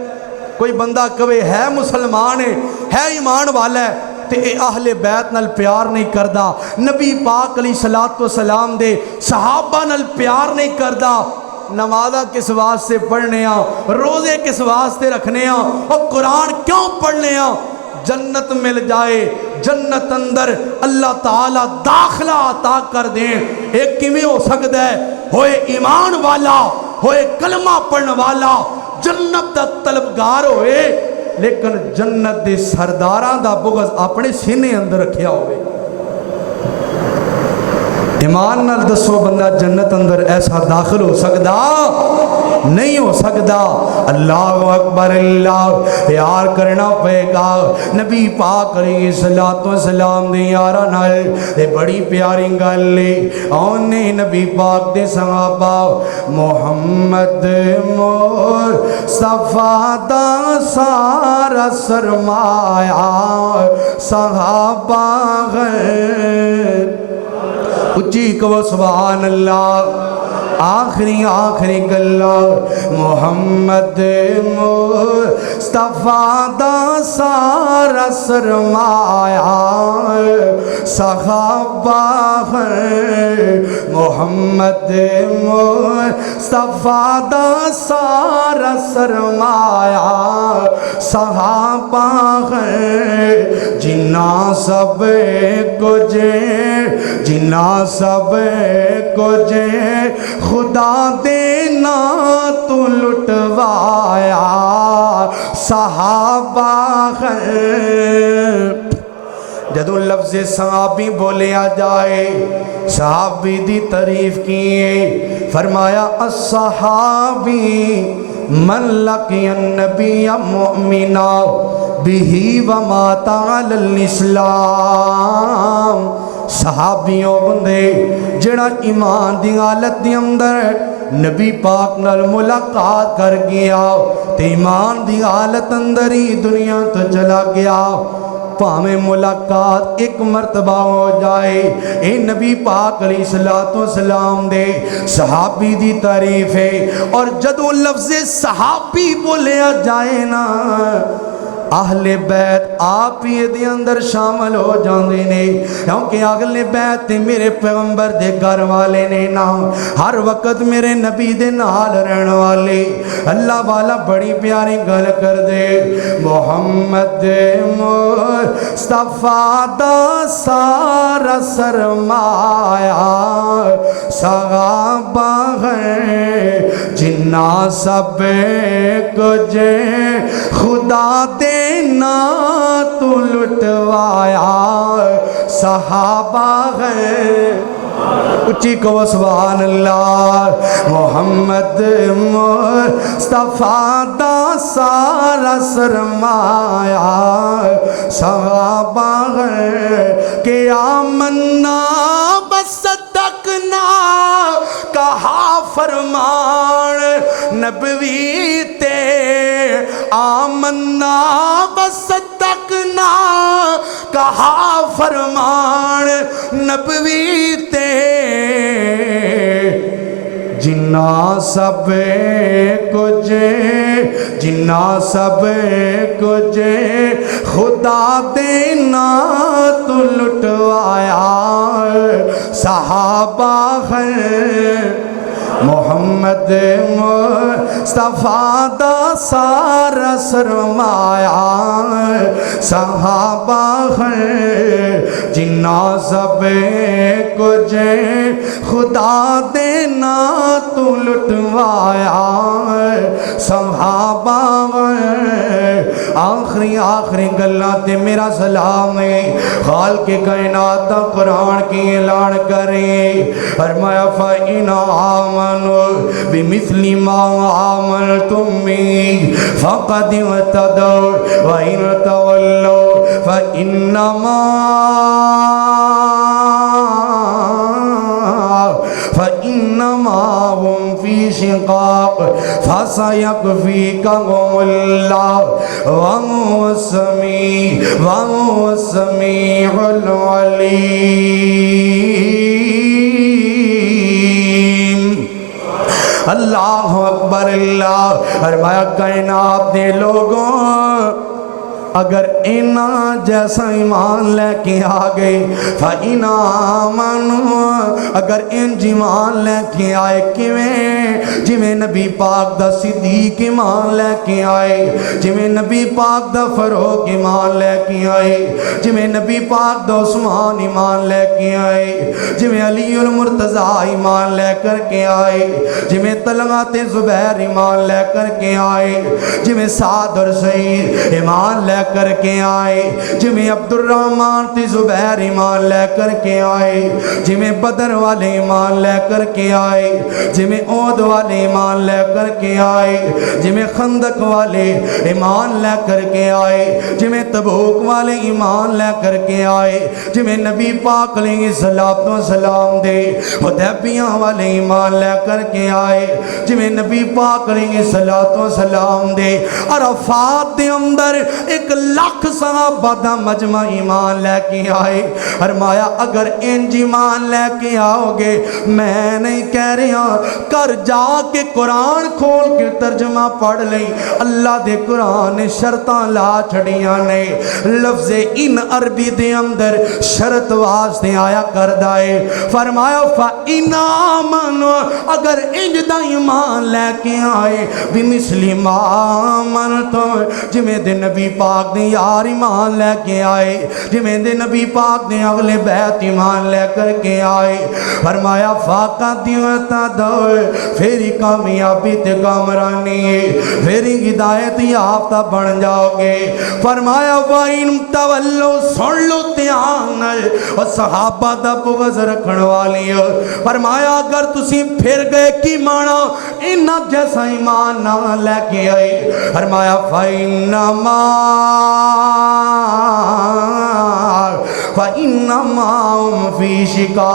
کوئی بندہ کہے ہے مسلمان ہے ایمان والا ہے تے اے اہل بیت نال پیار نہیں کردا نبی پاک علیہ السلام دے صحابہ نال پیار نہیں کردا نمازہ کس واسطے پڑھنے ہیں روزے کس واسطے رکھنے ہیں اور قرآن کیوں پڑھنے ہیں جنت مل جائے جنت اندر اللہ تعالیٰ داخلہ عطا کر دیں ایک کیویں ہو سکتا ہے ہوئے ایمان والا ہوئے کلمہ پڑھنے والا جنت دا طلبگار ہوئے لیکن جنت دے سرداراں دا بغض اپنے سینے اندر رکھیا ہوئے ایمان نال دسو بندہ جنت اندر ایسا داخل ہو سکتا نہیں ہو سکتا اللہ اکبر اللہ پیار کرنا پے گا نبی پاک علیہ السلام دے یارہ نال دے بڑی پیاری گل لے اونے نبی پاک دے صحابہ محمد مصطفیٰ دا سارا سرمایہ صحابہ غیر اچھی کو سبحان اللہ آخری گلہ محمد مصطفیٰ دا سارا سرمایہ صحابہ محمد مصطفیٰ دا سارا سرمایہ صحابہ جنہ سب کچھ خدا دینا تو لٹوایا صحابہ لفظ صحابی بولیا جائے صحابی دی تعریف کیے فرمایا الصحابی من لقی النبی مؤمنا بہی ومات علی الاسلام صحابیوں بندے جڑا ایمان دی حالت دی اندر نبی پاک نال ملاقات کر گیا تے ایمان دی حالت اندر ہی دنیا تو چلا گیا پاہمیں ملاقات ایک مرتبہ ہو جائے اے نبی پاک علیہ السلام دے صحابی دی تعریف ہے اور جدو لفظ صحابی بولیا جائے نا اہل بیت آپ ہی دے اندر شامل ہو جاندے نے کیونکہ اہل بیت میرے پیغمبر دے گھر والے نے نا ہر وقت میرے نبی دے نال رہن والے اللہ والا بڑی پیاری گل کر دے محمد مصطفیٰ دا سارا سرمایہ صحابہ ہے جنہ سب کچھ خدا دے نا تو لٹوایا صحابہ ہے اچھی کو سبحان اللہ محمد مصطفیٰ دا سارا سرمایہ صحابہ ہے کہ آمنا بصدقنا کہا فرمان نبوی تے آمنا بصدقنا کہا فرمان نبوی تے جنہ سب کچھ خدا دینا تو لٹوایا صحابہ ہے محمد مصطفیٰ دا سارا سرمایہ صحابہ ہے جنہ سب کچھ خدا دینا تو لٹوایا صحابہ ہے آخری گلہ تے میرا سلام ہے خالق کائنات دا قرآن کی اعلان کریں فرمایا فَإِنْ آمَنُوا بِمِثْلِ مَا آمَنْتُمْ بِهِ فَقَدِ اهْتَدَوْا وَإِنْ تَوَلَّوْا فَإِنَّمَا هُمْ فِي شِقَاقٍ فَسَيَكْفِيكَهُمُ اللَّهُ وَهُوَ السَّمِيعُ الْعَلِيمُ اللہ اکبر اللہ فرمایا کائنات دے لوگوں اگر اینا جیسا ایمان لے کے آگئے فَإِنْ آمَنُوا اگر انج ایمان لے کے آئے جویں نبی پاک دا صدیق ایمان لے کے آئے جویں نبی پاک دا فاروق ایمان لے کے آئے جویں نبی پاک دا عثمان ایمان لے کے آئے جویں علی المرتضیٰ ایمان لے کر کے آئے جویں طلحہ زبیر ایمان لے کر کے آئے جویں سعد اور سعید ایمان لے کر کے آئے جویں عبد الرحمن تے زبیر ایمان لے کر کے آئے جویں بدر والے ایمان لے کر کے آئے جویں احد والے ایمان لے کر کے آئے جویں خندق والے ایمان لے کر کے آئے جویں تبوک والے ایمان لے کر کے آئے جویں نبی پاک علیہ السلام دے حدیبیہ والے ایمان لے کر کے آئے جویں نبی پاک علیہ السلام دے عرفات دے اندر 1,00,000 صحابہ دا مجمع ایمان لے کے آئے فرمایا اگر انج ایمان لے کے آؤ گے میں نہیں کہہ رہا کر جا کے قرآن کھول کے ترجمہ پڑھ لیں اللہ دے قرآن نے شرطاں لا چھڑیاں نے لفظ ان عربی دے اندر شرط واسطے آیا کر دائے فرمایا فَإِنْ آمَنُوا اگر انج دا ایمان لے کے آئے بِمِثْلِ مَا آمَنْتُمْ جمیں دے نبی پاک پاک دے یار ایمان لے کے آئے، جویں دے نبی پاک دے اگلے بیت ایمان لے کر کے آئے۔ فرمایا فاقہ دیوتا دور پھری کامیابی تے کامرانی پھری ہدایت یافتہ بن جاؤ گے۔ فرمایا وَإِن تَوَلَّوْا سن لو دھیان اور صحابہ دا بغض رکھن والی، فرمایا اگر تسی پھر گئے کی مانا انہاں جیسا ایمان نہ لے کے آئے۔ فرمایا فَإِنَّمَا هُمْ فِي شِقَاقٍ،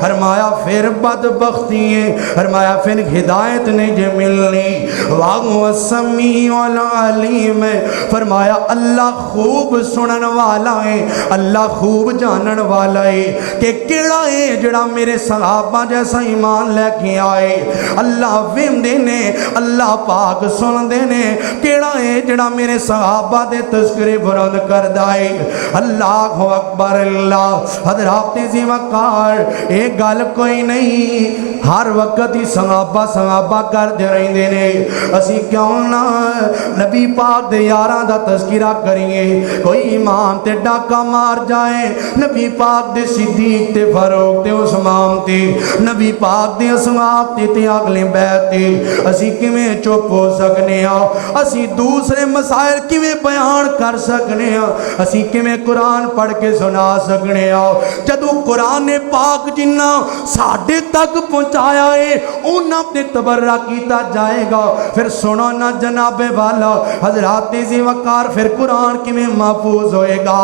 فرمایا پھر بدبختی ہے، فرمایا پھر ہدایت نہیں جو ملنی۔ وَهُوَ السَّمِيعُ الْعَلِيمُ، فرمایا اللہ خوب سنن والا ہے، اللہ خوب جانن والا ہے کہ کیڑا ہے جڑا میرے صحابہ جیسا ایمان لے کے آئے۔ اللہ ویم دینے، اللہ پاک سن دینے، کیڑا ہے جڑا میرے صحابہ دے تذکرے بلند کر دائے۔ اللہ اکبر اللہ۔ حضرات عزیز وقار ایک گل کوئی نہیں، ہر وقت ہی صحابہ کر دے رہی دینے، اسی کیوں نہ نبی پاک دے یاراں دا تذکرہ کریں۔ کوئی ایمان تے ڈاکہ مار جائے، نبی پاک دے صدیق تے فاروق تے عثمان تے، نبی پاک دے اصحاب تے اگلے بیت تے، اسی کیویں چپ ہو سکنے ہاں؟ اسی دوسرے مسائل کیویں بیان کر سکنے ہاں؟ اسی کیویں قرآن پڑھ کے سنا سکنے ہاں؟ جدو قرآن پاک جنہ ساڑھے تک پہنچایا ہے انہاں تے تبرہ کیتا جائے گا، پھر سنو نا جناب والا حضرات عزیز وقار، پھر قرآن کی میں محفوظ ہوئے گا۔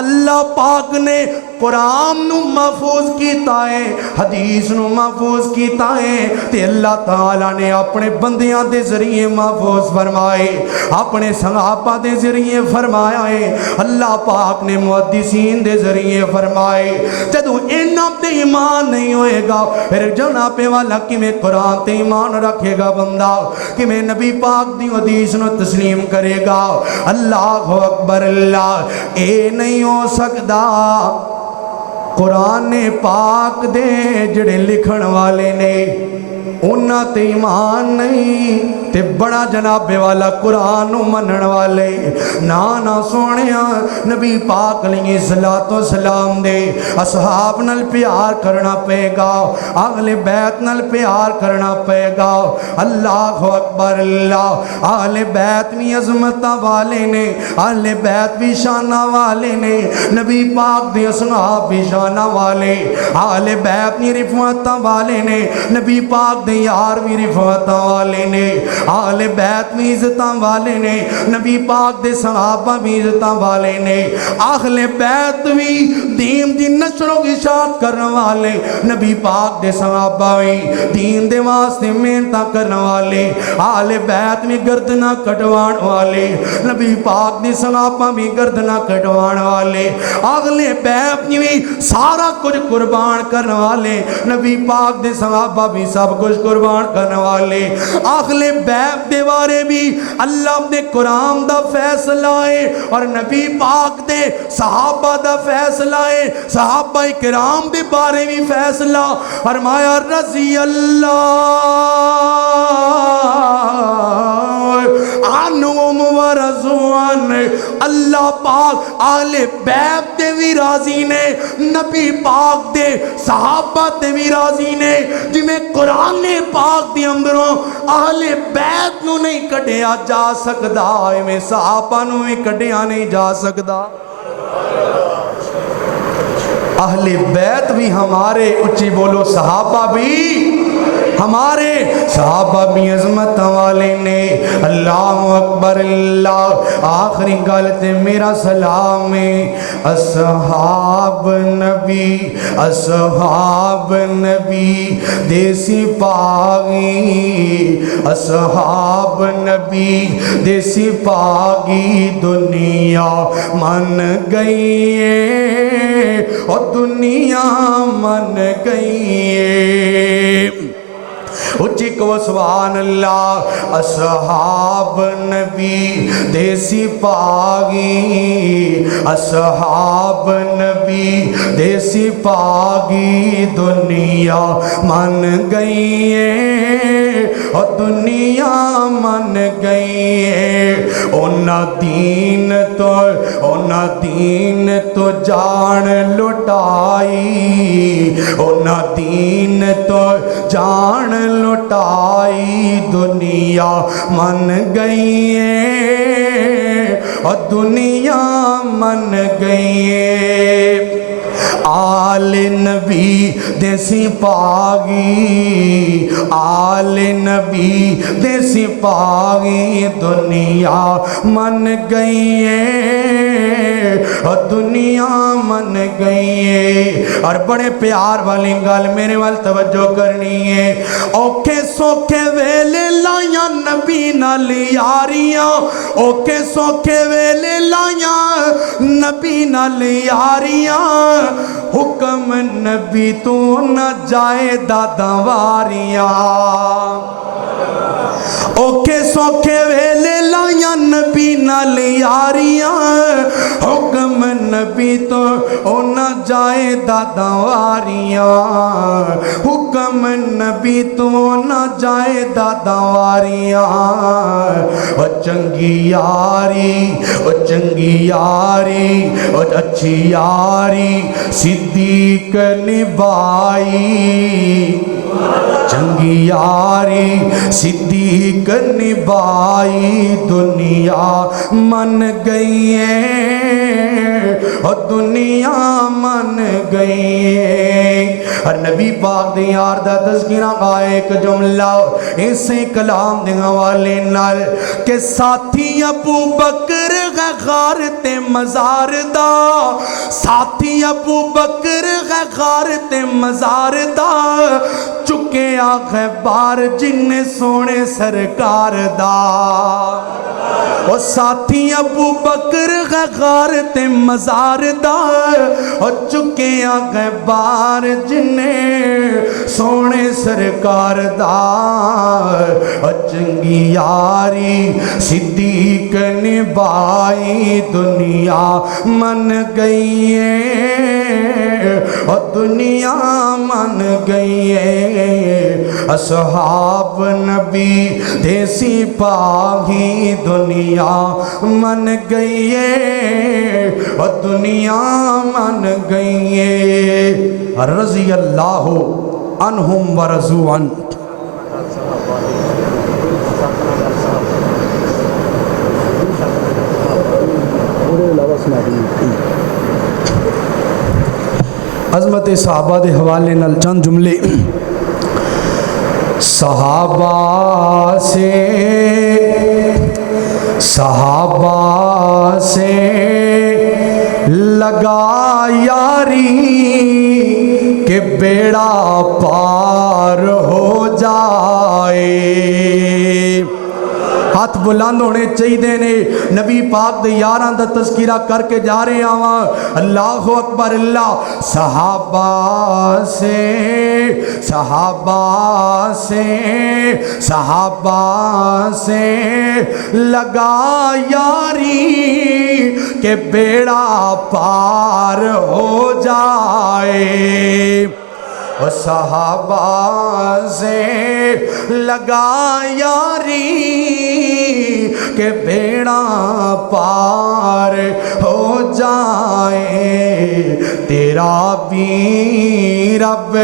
اللہ پاک نے قرآن نو محفوظ کیتا ہے، حدیث نو محفوظ کیتا ہے، تے اللہ تعالیٰ نے اپنے بندیاں دے ذریعے محفوظ فرمائے، اپنے صحابہ دے ذریعے فرمایا ہے، اللہ پاک نے محدثین دے ذریعے فرمائے۔ جدو انہاں تے ایمان نہیں ہوئے گا پھر جناب والا کی میں قرآن تے ایمان رکھے گا بندہ، کہ میں نبی پاک دی حدیث نو تسلیم کرے گا۔ اللہ اکبر اللہ۔ اے نہیں ہو سکدا قرآن پاک دے جڑے لکھن والے نے انہاں تے ایمان نہیں تے بڑا جناب والا قرآن منن والے نہ سونیا نبی پاک علیہ السلام دے اصحاب نال پیار کرنا پے گا، اہل بیت نال پیار کرنا پے گا۔ اللہ اکبر اللہ۔ اہل بیت بھی عظمتہ والے نے، اہل بیت بھی شانہ والے نے، نبی پاک دے اصحاب بھی شانہ والے، اہل بیت بھی رفعتہ والے نے، نبی پاک دے یار بھی رفعتہ والے نے، اہل بیت بھی عزتاں والے نے، نبی پاک دے صحابہ بھی عزتاں والے نے، اہل بیت بھی دین دی نشر و اشاعت کرنے والے، نبی پاک دے صحابہ بھی دین دے واسطے محنتاں کرنے والے، اہل بیت بھی گردناں کٹوان والے، نبی پاک دے صحابہ بھی گردناں کٹوان والے، اہل بیت بھی سارا کچھ قربان کرنے والے، نبی پاک دے صحابہ بھی سب کچھ قربان کرنے والے۔ اہل بیت دے بارے بھی اللہ دے قرآن دا فیصلہ ہے اور نبی پاک دے صحابہ دا فیصلہ ہے، صحابہ کرام دے بارے بھی فیصلہ فرمایا رضی اللہ عنہم ورضوان۔ اللہ پاک اہل بیت دے بھی راضی نے، نبی پاک دے صحابہ دے بھی راضی نے، جنہیں قرآن پاک دے اندروں اہل بیت نو نہیں کڑیا جا سکدا، میں صحابہ نو بھی کڑیا نہیں جا سکدا۔ اہل بیت بھی ہمارے، اچھی بولو صحابہ بھی ہمارے، صحابہ بھی عظمت والے نے۔ اللہ اکبر اللہ۔ آخری گالتے میرا سلام ہے اصحاب نبی، اصحاب نبی دیسی پاگی، اصحاب نبی دیسی پاگی دنیا من گئی ہے اور دنیا من گئی ہے۔ اچھی کو سبحان اللہ اصحاب نبی دیسی پاگی اصحاب نبی دیسی پاگی دنیا من گئی ہے اور دنیا من گئی ہے اونا دین تو جان لٹائی اونا دین تو جان لٹائی دنیا من گئی ہے اور دنیا من گئی ہے آل نبی دیسی پاگی آل نبی دیسی پاگی دنیا من گئی ہے اور دنیا من گئی ہے اور بڑے پیار والی گل میرے وال توجہ کرنی ہے اوکے سوکھے ویلے لائیاں نبی نال یاریاں اوکے سوکھے ویلے لائیاں نبی نال یاریاں حکم نبی تو نہ جائے دادا واریاں اوکے سوکھے ویلے لائیاں نبی نال یاریاں حکم نبی تو نہ جائے دادا واریاں حکم نبی تو نہ جائے دادا واریاں او چنگی یاری او چنگی یاری او اچھی یاری صدیق نبھائی چنگی یاری صدیق نبھائی دنیا من گئی ہے اور دنیا من گئی ہے اور نبی پاک دے یار دا تذکرہ کا ایک جملہ اسے کلام دے حوالے نال کہ ساتھی ابو بکر غار تے مزار دا ساتھی ابو بکر غار تے مزار دا چکے آگے بار جن سونے سرکار دا او ساتھی ابو بکر غار تے مزار دا او چکے آگے بار جن سونے سرکار دا او چنگی یاری صدیق نبھائی دنیا من گئی ہے اور دنیا من گئی ہے اصحاب نبی دیسی پاگی دنیا من گئی ہے اور دنیا من گئی ہے رضی اللہ عنہم ورضوا عنہ عظمت صحابہ دے حوالے نال چند جملے صحابہ سے لگا یاری کہ بیڑا پار ہو جائے ہاتھ بلند ہونے چاہیے نے نبی پاک دے یاراں دا تذکرہ کر کے جا رہے آواں اللہ اکبر اللہ صحابہ سے لگا یاری کہ بیڑا پار ہو جائے صحابہ سے لگا یاری کہ بیڑا پار ہو جائے تیرا بھی رب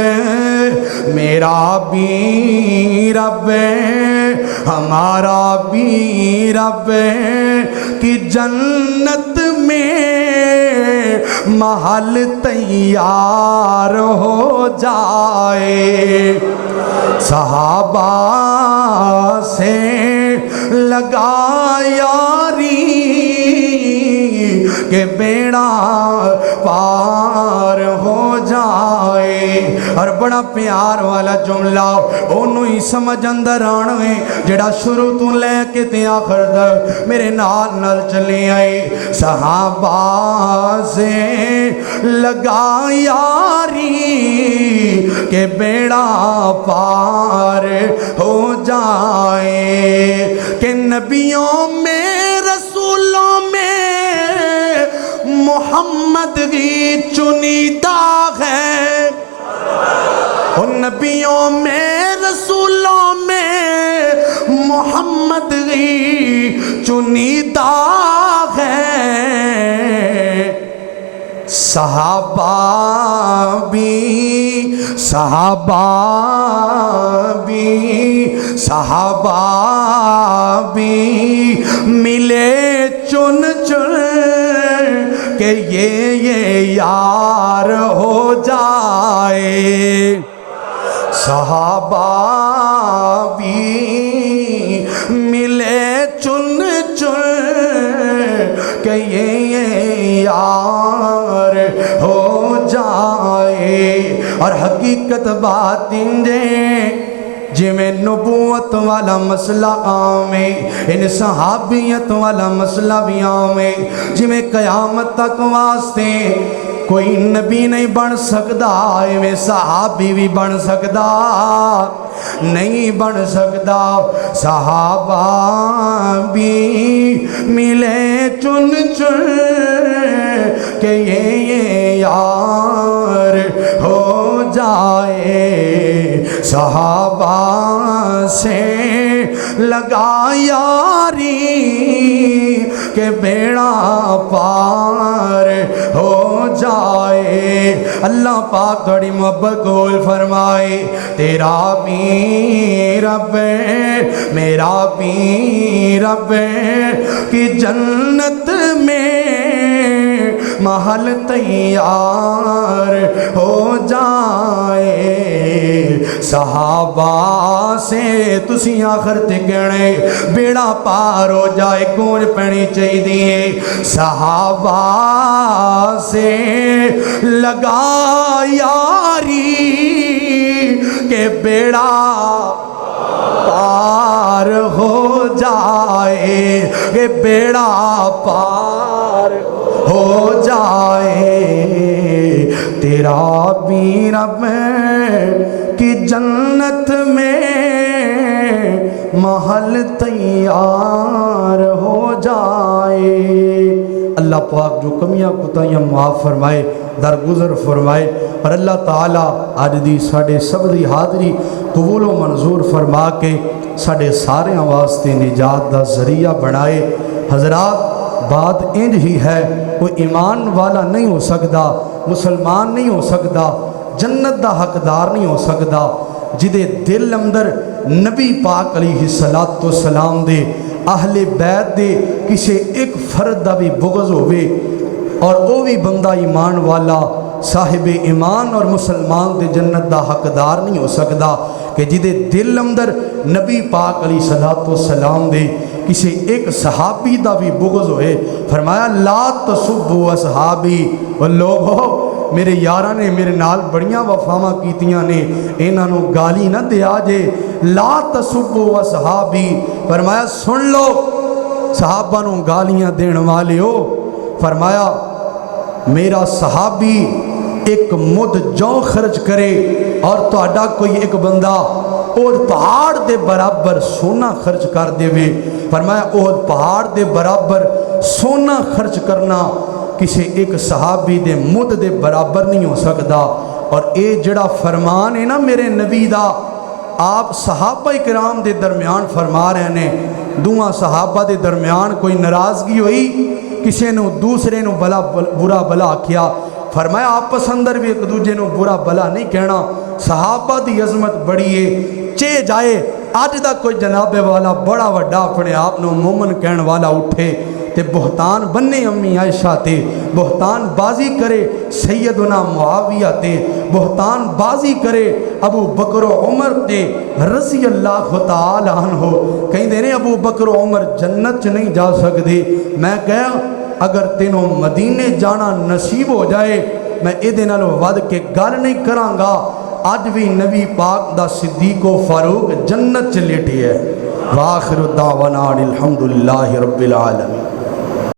میرا بھی رب ہمارا بھی رب کی جنت میں محل تیار ہو جائے صحابہ سے لگا یاری کہ بیڑا پار ہو جائے اور بڑا پیار والا جملہ انہوں ہی سمجھ اندر آنے جڑا شروع تو لے کے تے آخر تک میرے نال نال چلے آئے صحابہ سے لگا یاری کہ بیڑا پار ہو جائے، کہ نبیوں میں رسولوں میں محمد ہی چنیدہ ہے، ان نبیوں میں رسولوں میں محمد ہی چنیدہ ہے، صحابہ بھی ملے چن چن کہ یہ یار ہو جائے، صحابہ بھی ملے چن چن کہ یہ یار ہو جائے۔ اور حقیقت بات جی میں نبوت والا مسئلہ عام ہے، ان صحابیت والا مسئلہ بھی عام ہے، جی میں قیامت تک واسطے کوئی نبی نہیں بن سکتا، میں صحابی بھی بن سکتا نہیں بن سکتا، صحابہ بھی ملے چن چن کہ یہ یار ہو جائے، صحابہ سے لگا یاری کہ بیڑا پار ہو جائے۔ اللہ پاک تھوڑی محبت قبول فرمائے، تیرا بھی رب میرا بھی رب کی جنت میں محل تیار ہو جائے، صحابہ سے تسی آخر تے کہنے بیڑا پار ہو جائے، کون پہنی چاہیے، صحابہ سے لگا یاری کہ بیڑا پار ہو جائے، کہ بیڑا پار ہو جائے، تیرا بھی رب کی جنت میں محل تیار ہو جائے۔ اللہ پاک جو کمیاں کوتاہیاں معاف فرمائے، درگزر فرمائے، اور اللہ تعالیٰ آج دی ساڑھے سب دی حاضری قبول و منظور فرما کے ساڑھے سارے واسطے نجات دا ذریعہ بنائے۔ حضرات بات انج ہی ہے، کوئی ایمان والا نہیں ہو سکتا، مسلمان نہیں ہو سکتا، جنت دا حقدار نہیں ہو سکتا جدے دل اندر نبی پاک علیہ السلام دے اہل بیت دے کسے ایک فرد دا بھی بغض ہوئے، اور وہ بھی بندہ ایمان والا صاحب ایمان اور مسلمان دے جنت دا حقدار نہیں ہو سکتا کہ جدے دل اندر نبی پاک علیہ السلام دے کسی ایک صحابی دا بھی بغض ہوئے۔ فرمایا لا تسبوا اصحابی، وہ لوگو میرے یاراں نے میرے نال بڑیاں وفاواں کیتیاں نے، انہاں نو گالی نہ دیا جے، لا تسبوا اصحابی، فرمایا سن لو صحابہ نو گالیاں دین والے ہو، فرمایا میرا صحابی ایک مد جو خرچ کرے اور تہاڈا کوئی ایک بندہ احد پہاڑ دے برابر سونا خرچ کر دے وے، فرمایا احد پہاڑ دے برابر سونا خرچ کرنا کسی ایک صحابی دے مد دے برابر نہیں ہو سکتا۔ اور اے جڑا فرمان ہے نا میرے نبی دا، آپ صحابہ کرام دے درمیان فرما رہے ہیں، دوہاں صحابہ دے درمیان کوئی ناراضگی ہوئی، کسی نے دوسرے نو برا بلا کیا، فرمایا آپس اندر بھی ایک دوجے نو برا بلا نہیں کہنا، صحابہ دی عظمت بڑی ہے، چے جائے آج دا کوئی جناب والا بڑا وڈا اپنے آپ نو مومن کہن والا اٹھے تے بہتان بننے امی عائشہ تے، بہتان بازی کرے سیدنا معاویہ تے، بہتان بازی کرے ابو بکر و عمر تے رضی اللہ تعالی عنہ، کہیں دینے ابو بکر و عمر جنت نہیں جا سکتے، میں کہا اگر تینوں مدینے جانا نصیب ہو جائے میں ایدے نالو ود کے گل نہیں کرانگا، آج بھی نبی پاک دا صدیق و فاروق جنت چلیٹی ہے۔ وآخر الدعوانا الحمدللہ رب العالمین۔